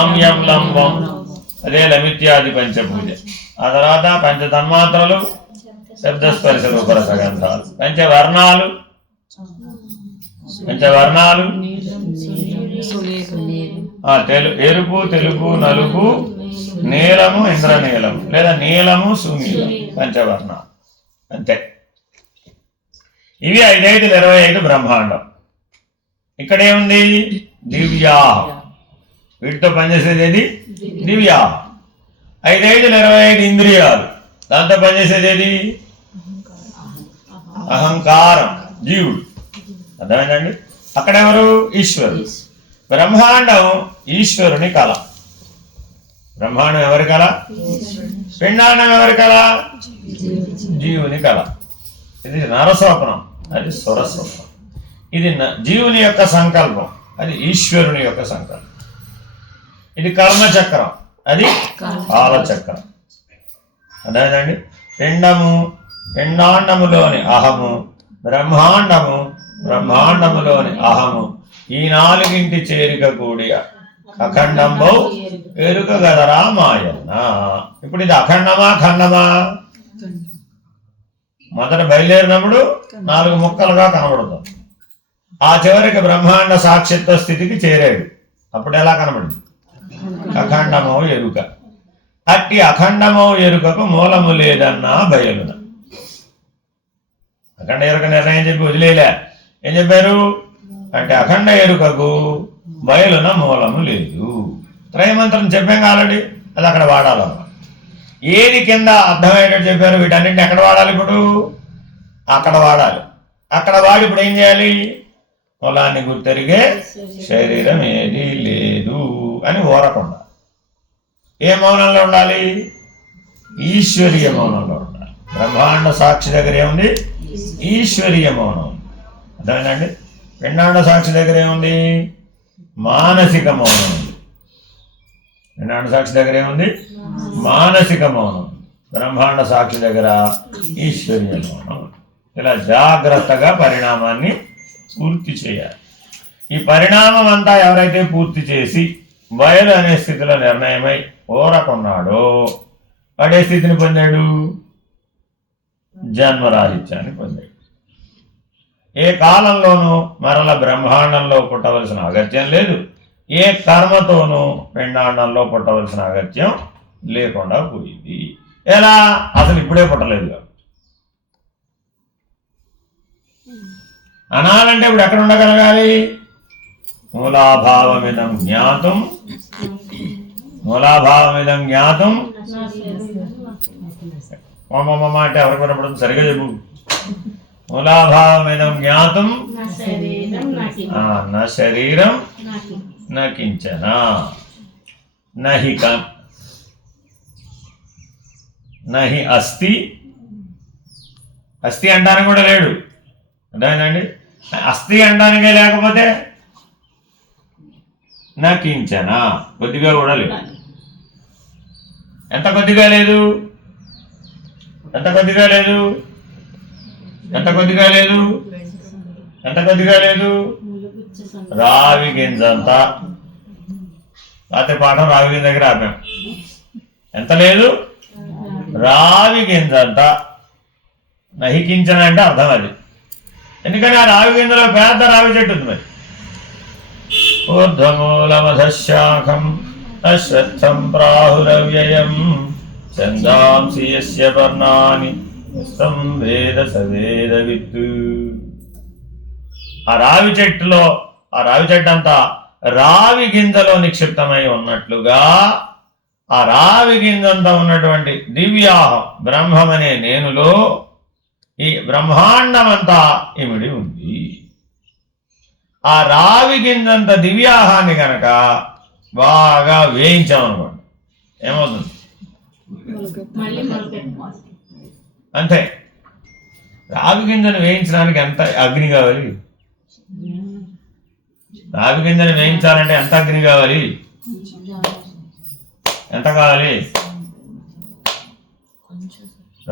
అం యం లం వం, అదే లమిత్యాది పంచపూజ. ఆ తర్వాత పంచ తన్మాత్రలు, శబ్దస్పర్శ రూపరసగంధాలు. పంచవర్ణాలు, పంచవర్ణాలు ఎరుపు, తెలుపు, నలుపు, నీలము, ఇంద్రనీలము లేదా నీలము, సునీలం. పంచవర్ణాలు అంతే. ఇవి 5 25 బ్రహ్మాండం. ఇక్కడేముంది? దివ్యా. వీటితో పనిచేసేది ఏది? దివ్యా. 5 25 ఇంద్రియాలు. దాంతో పనిచేసేది ఏది? అహంకారం, జీవుడు. అర్థమైందండి? అక్కడెవరు? ఈశ్వరుడు. బ్రహ్మాండం ఈశ్వరుని కళ. బ్రహ్మాండం ఎవరి కళ? పిండాండం ఎవరి కళ? జీవుని కళ. ఇది నరస్వప్నం, అది స్వరస్వప్నం. ఇది జీవుని యొక్క సంకల్పం, అది ఈశ్వరుని యొక్క సంకల్పం. ఇది కర్మచక్రం, అది కాలచక్రం. అర్థమైందండి? పిండము, పిండాండములోని అహము, బ్రహ్మాండము, బ్రహ్మాండములోని అహము. ఈ 4 చేరిక కూడి అఖండంబో ఎరుక గదరా మాయన్న. ఇప్పుడు ఇది అఖండమా ఖండమా? మొదట బయలుదేరినప్పుడు 4 ముక్కలుగా కనబడుతుంది. ఆ చివరికి బ్రహ్మాండ సాక్షిత్వ స్థితికి చేరాడు. అప్పుడు ఎలా కనబడింది? అఖండమో ఎరుక. అట్టి అఖండమో ఎరుకకు మూలము లేదన్నా బయలున. అఖండ ఎరుక నిర్ణయం చెప్పి వదిలేలే. ఏం చెప్పారు అంటే అఖండ ఎరుకకు బయలున మూలము లేదు. త్రయమంత్రం చెప్పాం కాబట్టి అది అక్కడ వాడాలన్నమాట. ఏది కింద అర్థమయ్యేటట్టు చెప్పారు. వీటన్నింటిని ఎక్కడ వాడాలి? ఇప్పుడు అక్కడ వాడాలి. అక్కడ వాడి ఇప్పుడు ఏం చేయాలి? పొలాన్ని గుర్తెరిగే శరీరం ఏది లేదు అని ఊరకుండా ఏ మౌనంలో ఉండాలి? ఈశ్వరీయ మౌనంలో ఉండాలి. బ్రహ్మాండ సాక్షి దగ్గర ఏముంది? ఈశ్వరీయ మౌనం. అర్థమైందండి? పిండాండ సాక్షి దగ్గర ఏముంది? మానసిక మౌనం ఉంది. పిండాండ సాక్షి దగ్గర ఏముంది? మానసిక మౌనం. బ్రహ్మాండ సాక్షి దగ్గర ఈశ్వరీయ మౌనం. ఇలా జాగ్రత్తగా పరిణామాన్ని పూర్తి చేయాలి. ఈ పరిణామం అంతా ఎవరైతే పూర్తి చేసి బయలు అనే స్థితిలో నిర్ణయమై ఊరకున్నాడో వాడే స్థితిని పొందాడు? జన్మరాహిత్యాన్ని పొందాడు. ఏ కాలంలోనూ మరల బ్రహ్మాండంలో పుట్టవలసిన అగత్యం లేదు. ఏ కర్మతోనూ పిండాండంలో పుట్టవలసిన అగత్యం లేకుండా పోయింది. ఎలా? అసలు ఇప్పుడే పుట్టలేదు. అనాలంటే ఇప్పుడు ఎక్కడ ఉండగలగాలి? మూలాభావమిదం జ్ఞాతం, మూలాభావమిదం జ్ఞాతం. మమ్మ అంటే ఎవరికి వినపడుతుంది? సరిగా చెప్పు. మూలాభావమిదం జ్ఞాతం నా శరీరం నకించన నహి అస్థి. అస్థి అంటానికి కూడా లేడు. అర్థమైందండి? అస్థి అంటానికే లేకపోతే నకించన కొద్దిగా కూడా లేదు. ఎంత కొద్దిగా లేదు? ఎంత కొద్దిగా లేదు, ఎంత కొద్దిగా లేదు, ఎంత కొద్దిగా లేదు, రావి గింజంత. రాత్రి పాఠం రావి గింజ దగ్గర ఆపాం. ఎంత లేదు, రావి గింజంత. నహికించన అంటే అర్థం అది. ఎందుకని ఆ రావి గింజలో పెద్ద రావి చెట్టు ఉంది. మరి ఊర్ధ్వమూలమధశాఖం అశ్వత్థం ప్రాహురవ్యయం ఛందాంసి యస్య పర్ణాని తం వేద సవేద విత్తు. ఆ రావి చెట్టులో, ఆ రావి చెట్టు అంతా రావి గింజలో నిక్షిప్తమై ఉన్నట్లుగా ఆ రావి గింజంతా ఉన్నటువంటి దివ్యాహం బ్రహ్మమనే నేనులో ఈ బ్రహ్మాండమంతా ఇమిడి ఉంది. ఆ రావి గింజంత దివ్యాహాన్ని కనుక బాగా వేయించామనుకోండి, ఏమవుతుంది? అంతే. రావి గింజను వేయించడానికి ఎంత అగ్ని కావాలి? రావి గింజను వేయించాలంటే ఎంత అగ్ని కావాలి? ఎంత కావాలి?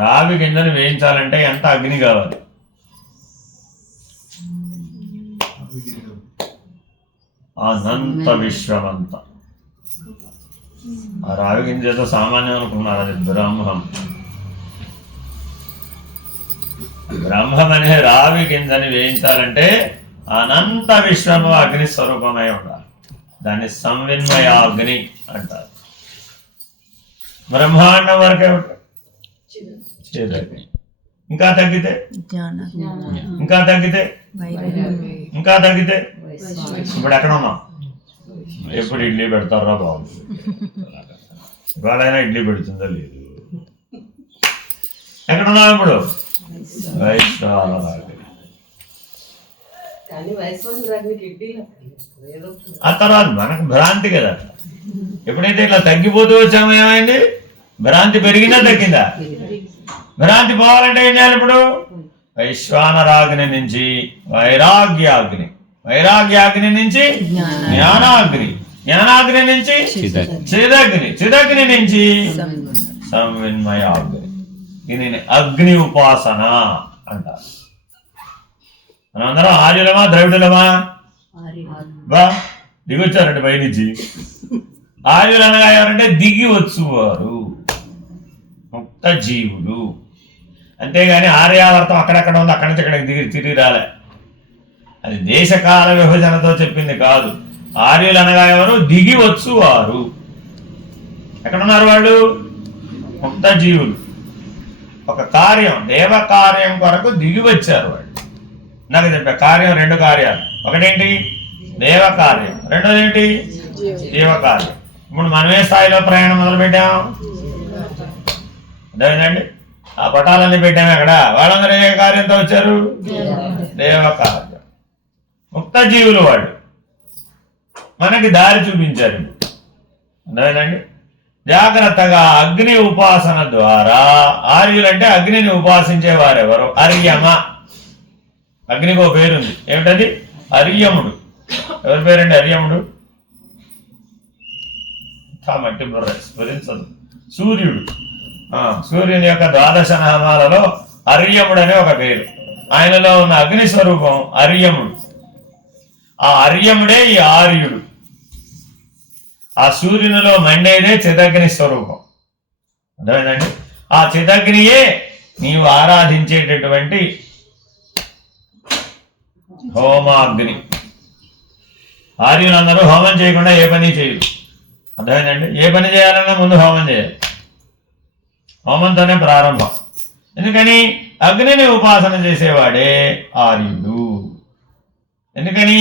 రావి గింజను వేయించాలంటే ఎంత అగ్ని కావాలి? అనంత విశ్వమంత. ఆ రావి గింజ ఏదో సామాన్యం అనుకున్నారు, అది బ్రహ్మం. బ్రహ్మం అనే రావి గింజని వేయించాలంటే అనంత విశ్వము అగ్ని స్వరూపమై ఉండాలి. దాన్ని సంవిన్మయాగ్ని అంటారు. బ్రహ్మాండం వరకే ఉంటాయి. ఇంకా తగ్గితే, ఇంకా తగ్గితే, ఇంకా తగ్గితే. ఇప్పుడు ఎక్కడ ఉన్నాం? ఎప్పుడు ఇడ్లీ పెడతారా బాబు? ఇవాళైనా ఇడ్లీ పెడుతుందో లేదు. ఎక్కడున్నాం ఇప్పుడు? వైశ్వానరాగ్ని. ఆ తర్వాత మనకు భ్రాంతి కదా. ఎప్పుడైతే ఇట్లా తగ్గిపోతూ వచ్చామో ఏమైంది? భ్రాంతి పెరిగిందా తగ్గిందా? భ్రాంతి పోవాలంటే ఏం చేయాలి? ఇప్పుడు వైశ్వానరాగ్ని నుంచి వైరాగ్యాగ్ని, వైరాగ్యాగ్ని నుంచి జ్ఞానాగ్ని, జ్ఞానాగ్ని నుంచి చిదగ్ని, చిదగ్ని నుంచి సంవిన్మయాగ్ని. దీనిని అగ్ని ఉపాసన అంటారు. మనందరం ఆర్యులమా ద్రవిడులమా? బా దిగొచ్చారంటే పైనుంచి. ఆర్యులు అనగా ఎవరంటే దిగి వచ్చువారు, ముక్త జీవులు. అంతేగాని ఆర్యావర్తం అక్కడెక్కడ ఉంది, అక్కడి నుంచి అక్కడికి తిరిగి రాలే. అది దేశకాల విభజనతో చెప్పింది కాదు. ఆర్యులు అనగా ఎవరు? దిగి వచ్చువారు. ఎక్కడున్నారు వాళ్ళు? ముక్త జీవులు. ఒక కార్యం, దేవ కార్యం కొరకు దిగి వచ్చారు వాళ్ళు. నాకు చెప్పా కార్యం, రెండు కార్యాలు. ఒకటేంటి? దేవ కార్యం. రెండోది ఏంటి? జీవ కార్యం. ఇప్పుడు మనమే స్థాయిలో ప్రయాణం మొదలు పెట్టాం. అదేంటండి, ఆ పటాలన్నీ పెట్టాము. అక్కడ వాళ్ళందరూ ఏ కార్యంతో వచ్చారు? దేవ కార్యం. ముక్త జీవులు వాళ్ళు మనకి దారి చూపించారు. అదేనండి, జాగ్రత్తగా అగ్ని ఉపాసన ద్వారా. ఆర్యులంటే అగ్నిని ఉపాసించే వారెవరు? అర్యమ. అగ్నికి ఒక పేరుంది. ఏమిటది? అర్యముడు. ఎవరి పేరండి అర్యముడు? మట్టి బుర్ర స్ఫురించదు. సూర్యుడు. సూర్యుని యొక్క ద్వాదశ నామాలలో అర్యముడు అనే ఒక పేరు. ఆయనలో ఉన్న అగ్ని స్వరూపం అర్యముడు. ఆ అర్యముడే ఈ ఆర్యుడు. ఆ సూర్యునిలో మండేదే చిదగ్ని స్వరూపం. అర్థమైందండి? ఆ చిదగ్నియే నీవు ఆరాధించేటటువంటి హోమాగ్ని. ఆర్యులందరూ హోమం చేయకుండా ఏ పని చేయరు. అర్థమైందండి? ఏ పని చేయాలన్నా ముందు హోమం చేయాలి. హోమంతోనే ప్రారంభం. ఎందుకని? అగ్నిని ఉపాసన చేసేవాడే ఆర్యుడు. ఎందుకని?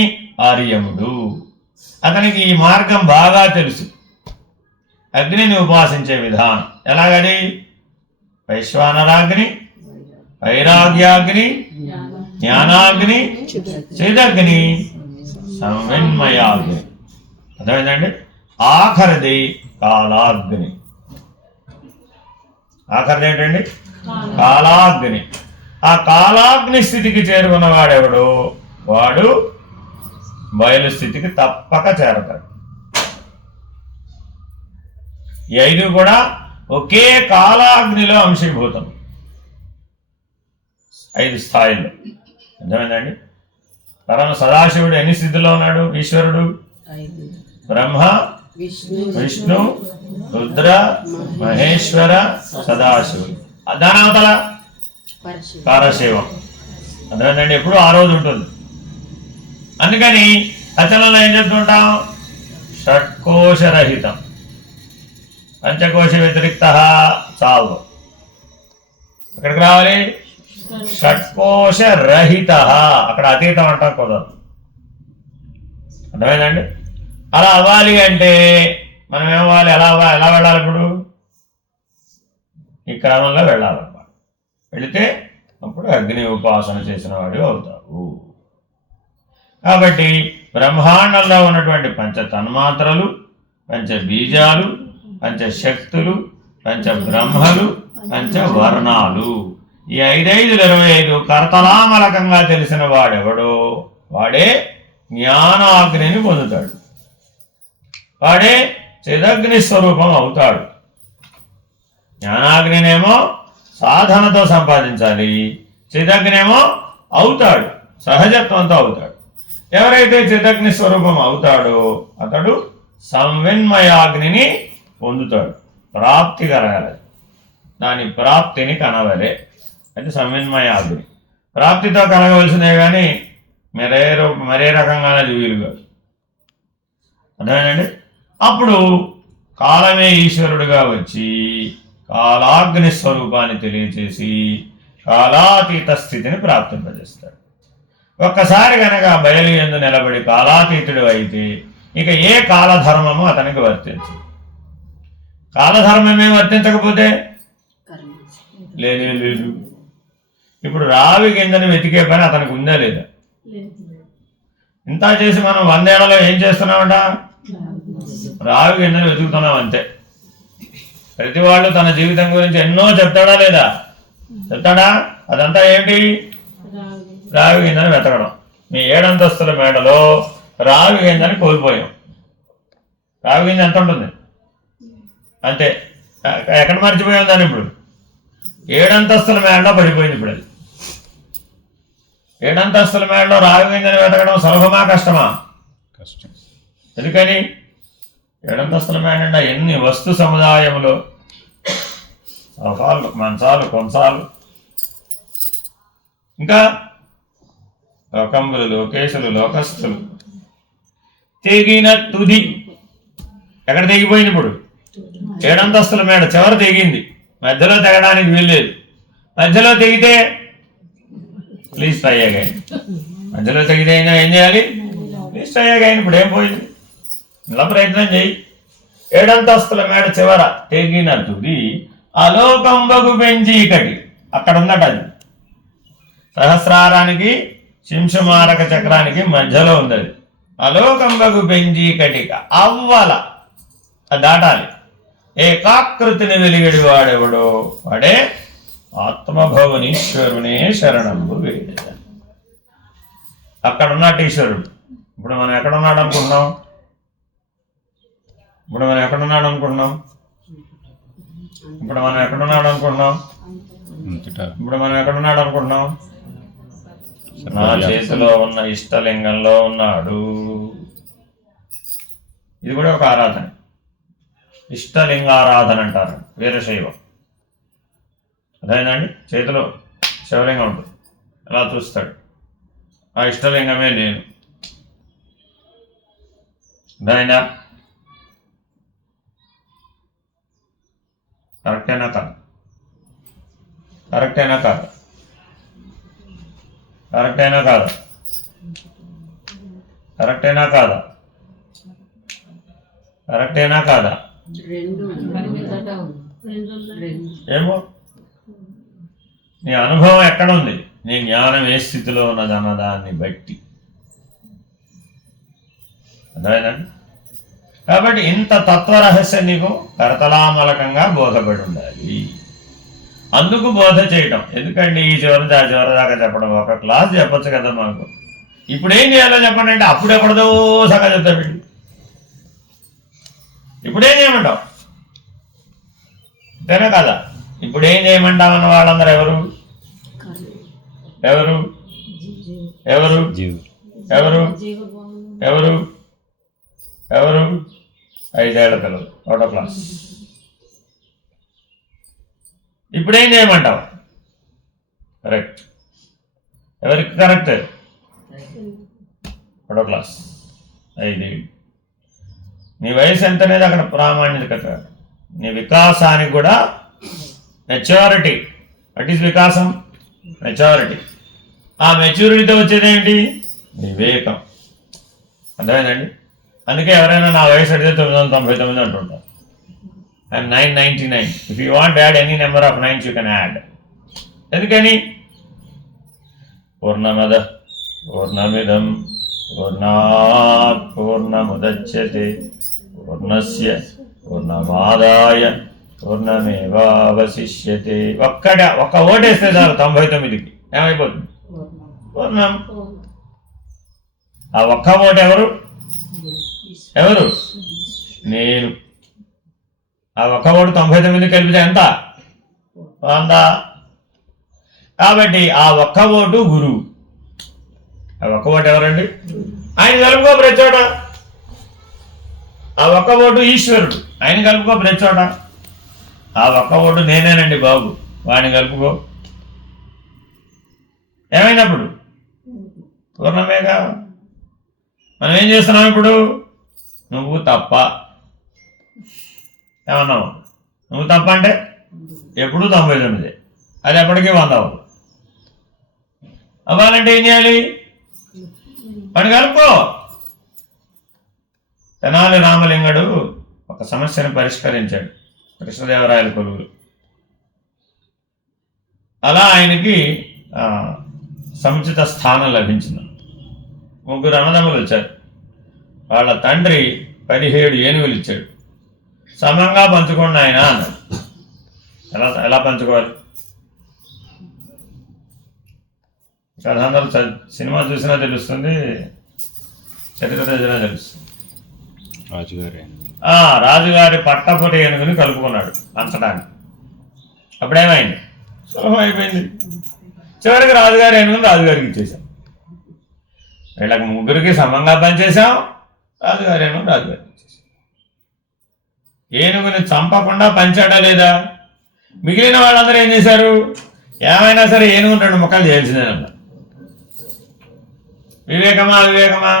ఆర్యముడు. అతనికి ఈ మార్గం బాగా తెలుసు. అగ్నిని ఉపాసించే విధానం ఎలాగని? వైశ్వానరాగ్ని, వైరాగ్యాగ్ని, జ్ఞానాగ్ని, చిదగ్ని, సంవిన్మయాగ్ని. అర్థమైందండి? ఆఖరిది కాలాగ్ని. ఆఖరిది ఏంటండి? కాలాగ్ని. ఆ కాలాగ్ని స్థితికి చేరుకున్నవాడెవడు? వాడు బయలు స్థితికి తప్పక చేరతాడు. ఈ 5 కూడా ఒకే కాలాగ్నిలో అంశీభూతం. 5 స్థాయిల్లో. అర్థమైందండి? పరమ సదాశివుడు ఎన్ని స్థితిలో ఉన్నాడు? ఈశ్వరుడు బ్రహ్మ, విష్ణు, రుద్ర, మహేశ్వర, సదాశివుడు. దాని అవతల పరశివం. అర్థమైందండి? ఎప్పుడు ఆ రోజు ఉంటుంది. అందుకని రచనలో ఏం చెప్తుంటాం? షట్కోశరహితం, పంచకోశ వ్యతిరిక్త చాలు. ఎక్కడికి రావాలి? షట్కోశ రహిత. అక్కడ అతీతం అంటాం కుదరదు. అర్థమైందండి? అలా అవ్వాలి అంటే మనం ఏమవ్వాలి? ఎలా వెళ్ళాలి? ఇప్పుడు ఈ క్రమంలో వెళ్ళాలన్నమాట. వెళితే అప్పుడు అగ్ని ఉపాసన చేసిన వాడు అవుతావు. కాబట్టి బ్రహ్మాండంలో ఉన్నటువంటి పంచ తన్మాత్రలు, పంచ బీజాలు, పంచ శక్తులు, పంచ బ్రహ్మలు, పంచ వర్ణాలు, ఈ 5×5 కర్తలామలకంగా తెలిసిన వాడెవడో వాడే జ్ఞానాగ్నిని పొందుతాడు. వాడే చిదగ్ని స్వరూపం అవుతాడు. జ్ఞానాగ్నినేమో సాధనతో సంపాదించాలి, చిదగ్నేమో అవుతాడు, సహజత్వంతో అవుతాడు. ఎవరైతే చిదగ్ని స్వరూపం అవుతాడో అతడు సంవిన్మయాగ్నిని పొందుతాడు. ప్రాప్తి కలగాలి, దాని ప్రాప్తిని కనవలే. అది సంవిన్మయాగ్ని. ప్రాప్తితో కలగవలసినే కానీ మరే రకంగానే వీలు కాదు. అర్థమేనండి? అప్పుడు కాలమే ఈశ్వరుడుగా వచ్చి కాలాగ్ని స్వరూపాన్ని తెలియచేసి కాలాతీత స్థితిని ప్రాప్తింపజేస్తాడు. ఒక్కసారి కనుక బయలు యందు నిలబడి కాలాతీతుడు అయితే ఇక ఏ కాలధర్మము అతనికి వర్తించదు. కాలధర్మమే వర్తించకపోతే లేదు. ఇప్పుడు రావి గింజని వెతికే పని అతనికి ఉందా లేదా? ఇంత చేసి మనం 100 ఏళ్లలో ఏం చేస్తున్నామంట? రావి గింజని వెతుకుతున్నాం అంతే. ప్రతి వాళ్ళు తన జీవితం గురించి ఎన్నో చెప్తాడా లేదా? చెప్తాడా? అదంతా ఏంటి? రావి గింజని వెతకడం. మీ 7 అంతస్తుల మేడలో రావి గింజని కోల్పోయాం. రావి గింజ ఎంత ఉంటుంది? అంతే. ఎక్కడ మర్చిపోయాం దాన్ని? ఇప్పుడు 7 అంతస్తుల మేడలో పడిపోయింది. ఇప్పుడు అది 7 అంతస్తుల మేడలో రావి గింజని వెతకడం సులభమా కష్టమా? కష్టం. ఎందుకని? 7 అంతస్తుల మేడ ఎన్ని వస్తు సముదాయములో సోఫాలు, మంచాలు, కొంచాలు, ఇంకా లోకంబులు, లోకేశులు, లోకస్తులు, తెగిన తుది. ఎక్కడ తెగిపోయింది? ఇప్పుడు 7 అంతస్తుల మేడ చివరి తెగింది. మధ్యలో తెగడానికి వీల్లేదు. మధ్యలో తెగితే ప్లీజ్ ట్రై అగైన్. మధ్యలో తెగితే ఏం చేయాలి? Please try again. ఇప్పుడు ఏం పోయింది? ఇలా ప్రయత్నం చేయి. 7 అంతస్తుల మేడ చివర తెగిన తుది అలోకంబగు పెంచీకటి. అక్కడ ఉందట అది. సహస్రారానికి శింశుమారక చక్రానికి మధ్యలో ఉంది అది. అలోకంబగు పెంచీకటిక అవ్వల దాటాలి. ఏకాకృతిని వెలిగడి వాడెవడో వాడే ఆత్మభవనీశ్వరునే శరణంబు వేడ. అక్కడ ఉన్నట్టు ఈశ్వరుడు. ఇప్పుడు మనం ఎక్కడున్నాడు అనుకుంటున్నాం? ఇప్పుడు మనం ఎక్కడున్నాడు అనుకుంటున్నాం? నా చేతిలో ఉన్న ఇష్టలింగంలో ఉన్నాడు. ఇది కూడా ఒక ఆరాధన. ఇష్టలింగారాధన అంటారు వీరశైవం. అదేనండి? చేతిలో శివలింగం ఉంటుంది, అలా చూస్తాడు. ఆ ఇష్టలింగమే నేను. అదేనా? కరెక్టేనా కాదు? కరెక్టేనా కాదు? కరెక్టేనా కాదా? కరెక్టేనా కాదా? కరెక్టేనా కాదా? ఏమో నీ అనుభవం ఎక్కడుంది? నీ జ్ఞానం ఏ స్థితిలో ఉన్నది అన్నదాన్ని బట్టి. అర్థమైందండి? కాబట్టి ఇంత తత్వరహస్యం నీకు కరతలామలకంగా బోధపడి ఉండాలి. అందుకు బోధ చేయటం. ఎందుకండి ఈ చివరి ఆ చివరి దాకా చెప్పడం? ఒక క్లాస్ చెప్పొచ్చు కదా మాకు. ఇప్పుడు ఏం చేయాలో చెప్పండి అంటే అప్పుడు ఎక్కడదో సగం చెప్తా వీళ్ళు. ఇప్పుడేం చేయమంటావు? అంతేనా కదా? ఇప్పుడేం చేయమంటామన్న వాళ్ళందరూ ఎవరు? ఎవరు ఎవరు ఎవరు ఎవరు ఎవరు 5 ఏళ్ల పిల్లలు, 1వ క్లాస్. ఇప్పుడేం చేయమంటావు? కరెక్ట్. ఎవరికి కరెక్ట్? 1వ క్లాస్, 5 ఏళ్ళు. నీ వయసు ఎంత అనేది అక్కడ ప్రామాణికత. నీ వికాసానికి కూడా మెచ్యూరిటీ. వాట్ ఈస్ వికాసం? మెచ్యూరిటీ. ఆ మెచ్యూరిటీతో వచ్చేది ఏంటి? వివేకం. అర్థమైందండి? అందుకే ఎవరైనా నా వయసు అడిగితే 999 అంటుంటారు. And 999. If you want add any number of 9s you can add. ఎందుకని? పూర్ణమద పూర్ణమిదం పూర్ణాత్ పూర్ణముదచ్యతే పూర్ణస్య పూర్ణమాదాయ పూర్ణమేవావశిష్యతే. ఒక్క ఓటేస్తే చాలు 99కి ఏమైపోతుంది? పూర్ణం. ఆ ఒక్క ఓటు ఎవరు? ఎవరు? నేను. ఆ ఒక్క ఓటు 99 కలిపితే ఎంత? 100. కాబట్టి ఆ ఒక్క ఓటు గురువు. ఆ ఒక్క ఓటు ఎవరండి? ఆయన కలుపుకో ప్రతి చోట. ఆ ఒక్క ఓటు ఈశ్వరుడు. ఆయన కలుపుకో ప్రతి చోట. ఆ ఒక్క ఓటు నేనేనండి బాబు, వాడిని కలుపుకో. ఏమైనప్పుడు? పూర్ణమేగా. మనం ఏం చేస్తున్నాం ఇప్పుడు? నువ్వు తప్ప. ఏమన్నావు? నువ్వు తప్ప అంటే ఎప్పుడు 99. అది ఎప్పటికీ 100 అవ్వదు. అవ్వాలంటే ఏం చేయాలి? వాడిని కలుపుకో. తెనాలి రామలింగడు ఒక సమస్యను పరిష్కరించాడు కృష్ణదేవరాయల కొలువులు. అలా ఆయనకి సముచిత స్థానం లభించింది. 3 అన్నదమ్ములు వచ్చారు. వాళ్ళ తండ్రి 17 ఏనుగులు ఇచ్చాడు. సమంగా పంచుకోండి ఆయన అన్నాడు. ఎలా పంచుకోవాలి? కథాంతరం సినిమా చూసినా తెలుస్తుంది, చరిత్ర చదివినా తెలుస్తుంది. రాజుగారి పట్టపుటి ఏనుగుని కలుపుకున్నాడు పంచడానికి. అప్పుడేమైంది? సులభం అయిపోయింది. చివరికి రాజుగారి ఏనుగుని రాజుగారికి ఇచ్చేసాం. వీళ్ళకి 3కి సమంగా పనిచేసాం. రాజుగారి ఏనుగుని రాజుగారికి ఇచ్చేసాం. ఏనుగుని చంపకుండా పంచాడా లేదా? మిగిలిన వాళ్ళందరూ ఏం చేశారు? ఏమైనా సరే ఏనుగుని 2 ముక్కలు చేయాల్సిందేనన్నా. వివేకమా అవివేకమా?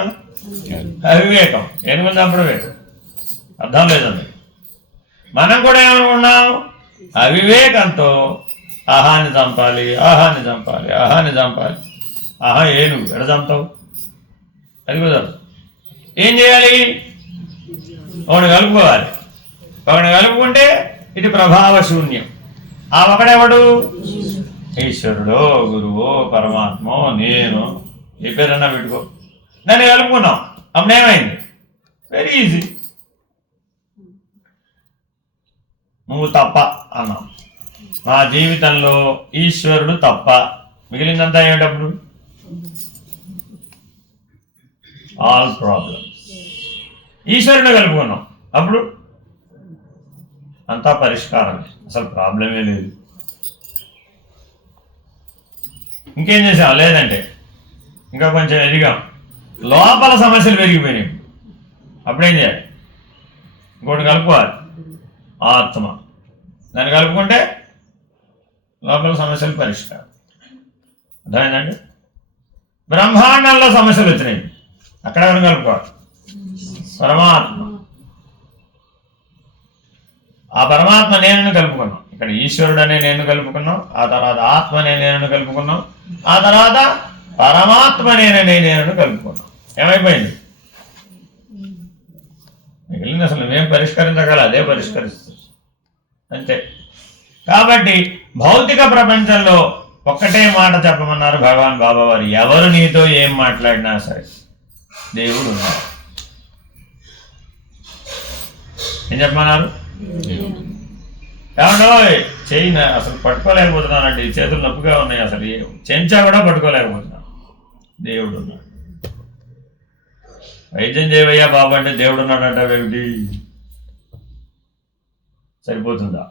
అవివేకం. ఏనుగుని చంపడమే. అర్థం లేదండి. మనం కూడా ఏమనుకున్నాం? అవివేకంతో ఆహాన్ని చంపాలి, ఆహాన్ని చంపాలి, ఆహాన్ని చంపాలి. ఆహా ఏనుగు ఎడ చంపుతావు? అది కుదరదు. ఏం చేయాలి? ఒకటి కలుపుకోవాలి. ఒకటి కలుపుకుంటే ఇది ప్రభావ శూన్యం. ఆ ఒకడెవడు? ఈశ్వరుడో గురువో పరమాత్మో నేను, ఏ పేరన్నా పెట్టుకో. దాన్ని కలుపుకున్నాం. అప్పుడేమైంది? Very easy. నువ్వు తప్ప అన్నాం. మా జీవితంలో ఈశ్వరుడు తప్ప, మిగిలిందంతా ఏమిటప్పుడు? All problems. ఈశ్వరుడు కలుపుకున్నాం. అప్పుడు అంతా పరిష్కారం. అసలు ప్రాబ్లమే లేదు. ఇంకేం చేసాం? లేదంటే ఇంకా కొంచెం ఎదిగాం, లోపల సమస్యలు పెరిగిపోయినాయి. అప్పుడేం చేయాలి? ఇంకోటి కలుపుకోవాలి, ఆత్మ. దాన్ని కలుపుకుంటే లోపల సమస్యలు పరిష్కారం. అర్థమైందండి? బ్రహ్మాండంలో సమస్యలు వచ్చినాయి, అక్కడ కలుపుకోవాలి పరమాత్మ. ఆ పరమాత్మ నేను కలుపుకున్నాం. ఇక్కడ ఈశ్వరుడు అనే నేను కలుపుకున్నాం. ఆ తర్వాత ఆత్మ అనే నేను కలుపుకున్నాం. ఆ తర్వాత పరమాత్మ నేననే నేను కలుపుకున్నాం. ఏమైపోయింది? మిగిలింది అసలు మేము పరిష్కరించగల, అదే పరిష్కరిస్తుంది అంతే. కాబట్టి భౌతిక ప్రపంచంలో ఒక్కటే మాట చెప్పమన్నారు భగవాన్ బాబా వారు. ఎవరు నీతో ఏం మాట్లాడినా సరే దేవుడు ఉన్నారు. ఏం చెప్పమన్నారు? ఏమన్నా చెయ్యి అసలు పట్టుకోలేకపోతున్నానండి, చేతులు నొప్పిగా ఉన్నాయి, అసలు చెంచా కూడా పట్టుకోలేకపోతున్నాను. దేవుడు ఉన్నాడు. వైద్యం చేయవయ్యా బాబు అంటే దేవుడు ఉన్నాడంట. ఏమిటి? సరిపోతుందా?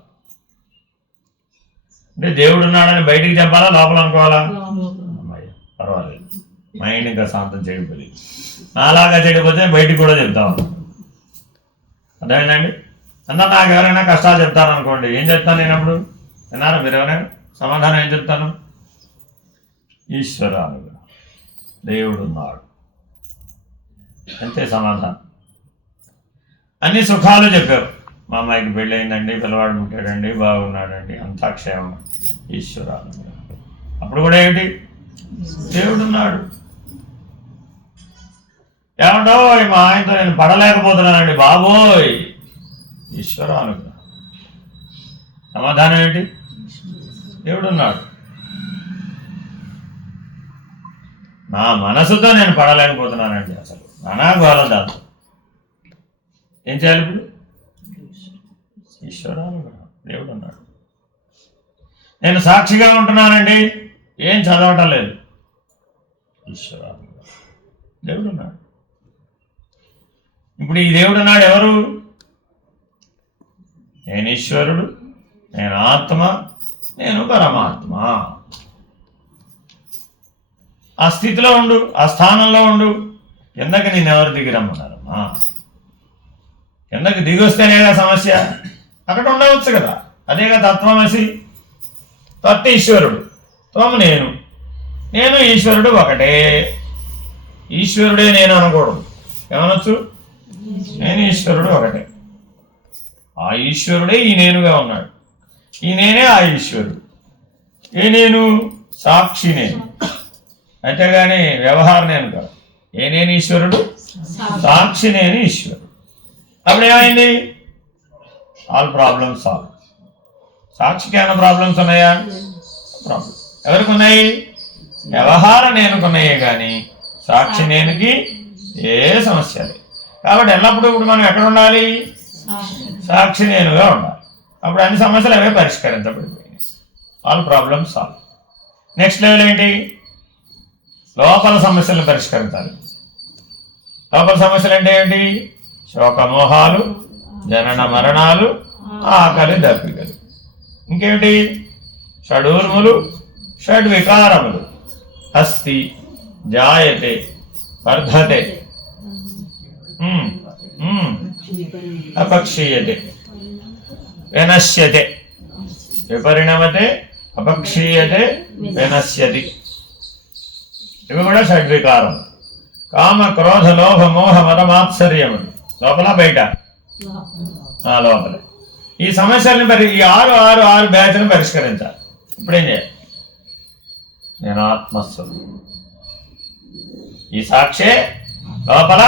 అంటే దేవుడు ఉన్నాడని బయటికి చెప్పాలా, లోపల అనుకోవాలా? మైండ్ ఇంకా శాంతం చెడిపోయి నాలాగా చెడిపోతే బయటికి కూడా చెప్తా ఉన్నాను. అర్థమైందండి? అందరూ నాకు ఎవరైనా కష్టాలు చెప్తారనుకోండి, ఏం చెప్తాను నేను అప్పుడు? విన్నారా మీరు ఎవరైనా? సమాధానం ఏం చెప్తాను? ఈశ్వరానుగ్రహం, దేవుడు ఉన్నాడు, అంతే సమాధానం. అన్ని సుఖాలు చెప్పావు. మా అమ్మాయికి పెళ్ళి అయిందండి, పిల్లవాడు పుట్టాడండి, బాగున్నాడండి, అంతా క్షేమం, ఈశ్వరానుగ్రహం. అప్పుడు కూడా ఏమిటి? దేవుడున్నాడు. ఏమంటో మా ఆయనతో నేను పడలేకపోతున్నానండి బాబోయ్, ఈశ్వరానుగ్రహం. సమాధానం ఏంటి? దేవుడున్నాడు. నా మనసుతో నేను పడలేకపోతున్నానండి, అసలు నానాగోళ దాంతో ఏం చేయాలి ఇప్పుడు? ఈశ్వరానుగ్రహం, దేవుడున్నాడు. నేను సాక్షిగా ఉంటున్నానండి, ఏం చదవటం లేదు, ఈశ్వరానుగ్రహం, దేవుడున్నాడు. ఇప్పుడు ఈ దేవుడున్నాడు ఎవరు? నేను ఈశ్వరుడు, నేను ఆత్మ, నేను పరమాత్మ. ఆ స్థితిలో ఉండు, ఆ స్థానంలో ఉండు. కిందకి నేను ఎవరు దిగి రమ్మన్నారమ్మా? కిందకి దిగి వస్తేనేగా సమస్య. అక్కడ ఉండవచ్చు కదా, అదేగా తత్వమసి. తత్ ఈశ్వరుడు, త్వం నేను, నేను ఈశ్వరుడు ఒకటే. ఈశ్వరుడే నేను అనకూడదు, ఏమనొచ్చు? నేను ఈశ్వరుడు ఒకటే. ఆ ఈశ్వరుడే ఈ నేనుగా ఉన్నాడు, ఈ నేనే ఆ ఈశ్వరుడు. ఏ నేను? సాక్షి నేను, అంతేగాని వ్యవహార నేను కాదు. ఏ నేను ఈశ్వరుడు? సాక్షి నేను ఈశ్వరుడు. అప్పుడు ఏమైంది? All problems solve. సాక్షికి ఏమైనా ప్రాబ్లమ్స్ ఉన్నాయా? ప్రాబ్లమ్ ఎవరికి ఉన్నాయి? వ్యవహార నేనుకున్నాయే కానీ సాక్షి నేనుకి ఏ సమస్య లేదు. కాబట్టి ఎల్లప్పుడూ ఇప్పుడు మనం ఎక్కడ ఉండాలి? సాక్షి నేనుగా ఉండాలి. అప్పుడు అన్ని సమస్యలు అవే పరిష్కరించబడిపోయినాయి. All problems solve. Next level ఏంటి? లోపల సమస్యలను పరిష్కరించాలి. లోపల సమస్యలు అంటే ఏంటి? శోకమోహాలు, జనన మరణాలు, ఆకలి దప్పికలు. ఇంకేమిటి? షడూర్ములు, షడ్వికారములు. అస్తి, జాయతే, వర్ధతే, అపక్షీయతే, వినశ్యతే. విపరిణమతే, అపక్షీయతే, వినశ్యతి. ఇవి కూడా షడ్వికారం. కామ, క్రోధ, లోభ, మోహ, మదమాత్సర్యములు. లోపల బయట? లోపల. ఈ సమస్యలను ఈ ఆరు బ్యాచ్లను పరిష్కరించాలి. ఇప్పుడేం చేయాలి? నేను ఆత్మస్వరూపం. ఈ సాక్షే లోపల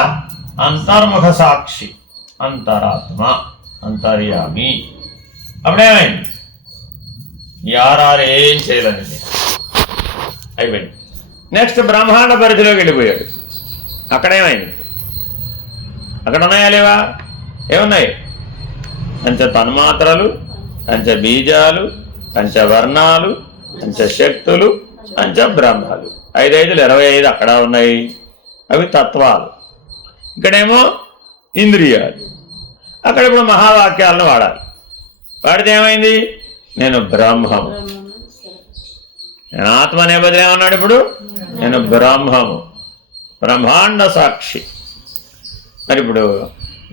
అంతర్ముఖ సాక్షి, అంతరాత్మ, అంతర్యామి. అప్పుడేమైంది? ఈ ఆరు ఏం చేయాలండి, అయిపోయింది. నెక్స్ట్ బ్రహ్మాండ పరిధిలోకి వెళ్ళిపోయాడు. అక్కడేమైంది? అక్కడ ఉన్నాయా లేవా? ఏమున్నాయి? పంచ తన్మాత్రలు, పంచ బీజాలు, పంచవర్ణాలు, పంచశక్తులు, పంచబ్రహ్మాలు. 5 5 25 అక్కడ ఉన్నాయి. అవి తత్వాలు. ఇక్కడేమో ఇంద్రియాలు. అక్కడ ఇప్పుడు మహావాక్యాలను వాడాలి. వాడితే ఏమైంది? నేను బ్రహ్మము. నేను ఆత్మ అనే బదులు ఏమన్నాడు ఇప్పుడు? నేను బ్రహ్మము, బ్రహ్మాండ సాక్షి. మరి ఇప్పుడు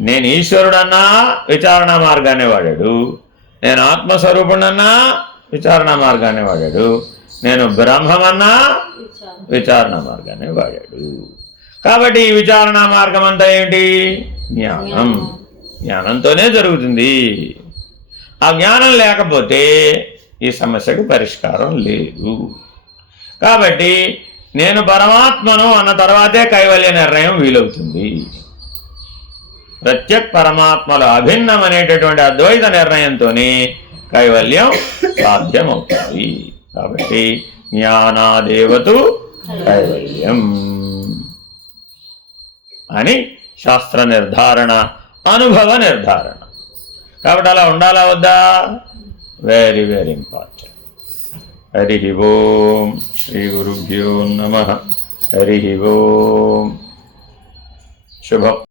నేను ఈశ్వరుడన్నా విచారణ మార్గాన్ని వాడాడు, నేను ఆత్మస్వరూపుడన్నా విచారణ మార్గాన్ని వాడాడు, నేను బ్రహ్మమన్నా విచారణ మార్గాన్ని వాడాడు. కాబట్టి ఈ విచారణ మార్గం అంతా ఏంటి? జ్ఞానం. జ్ఞానంతోనే జరుగుతుంది. ఆ జ్ఞానం లేకపోతే ఈ సమస్యకు పరిష్కారం లేదు. కాబట్టి నేను పరమాత్మను అన్న తర్వాతే కైవల్య నిర్ణయం వీలవుతుంది. ప్రత్యక్ పరమాత్మలు అభిన్నం అనేటటువంటి అద్వైత నిర్ణయంతోనే కైవల్యం సాధ్యమవుతుంది. కాబట్టి జ్ఞానాదేవతు కైవల్యం అని శాస్త్ర నిర్ధారణ, అనుభవ నిర్ధారణ. కాబట్టి అలా ఉండాలా వద్దా? Very very important. Hari Om. Shri గురుభ్యో నమః. హరి ఓం. శుభం.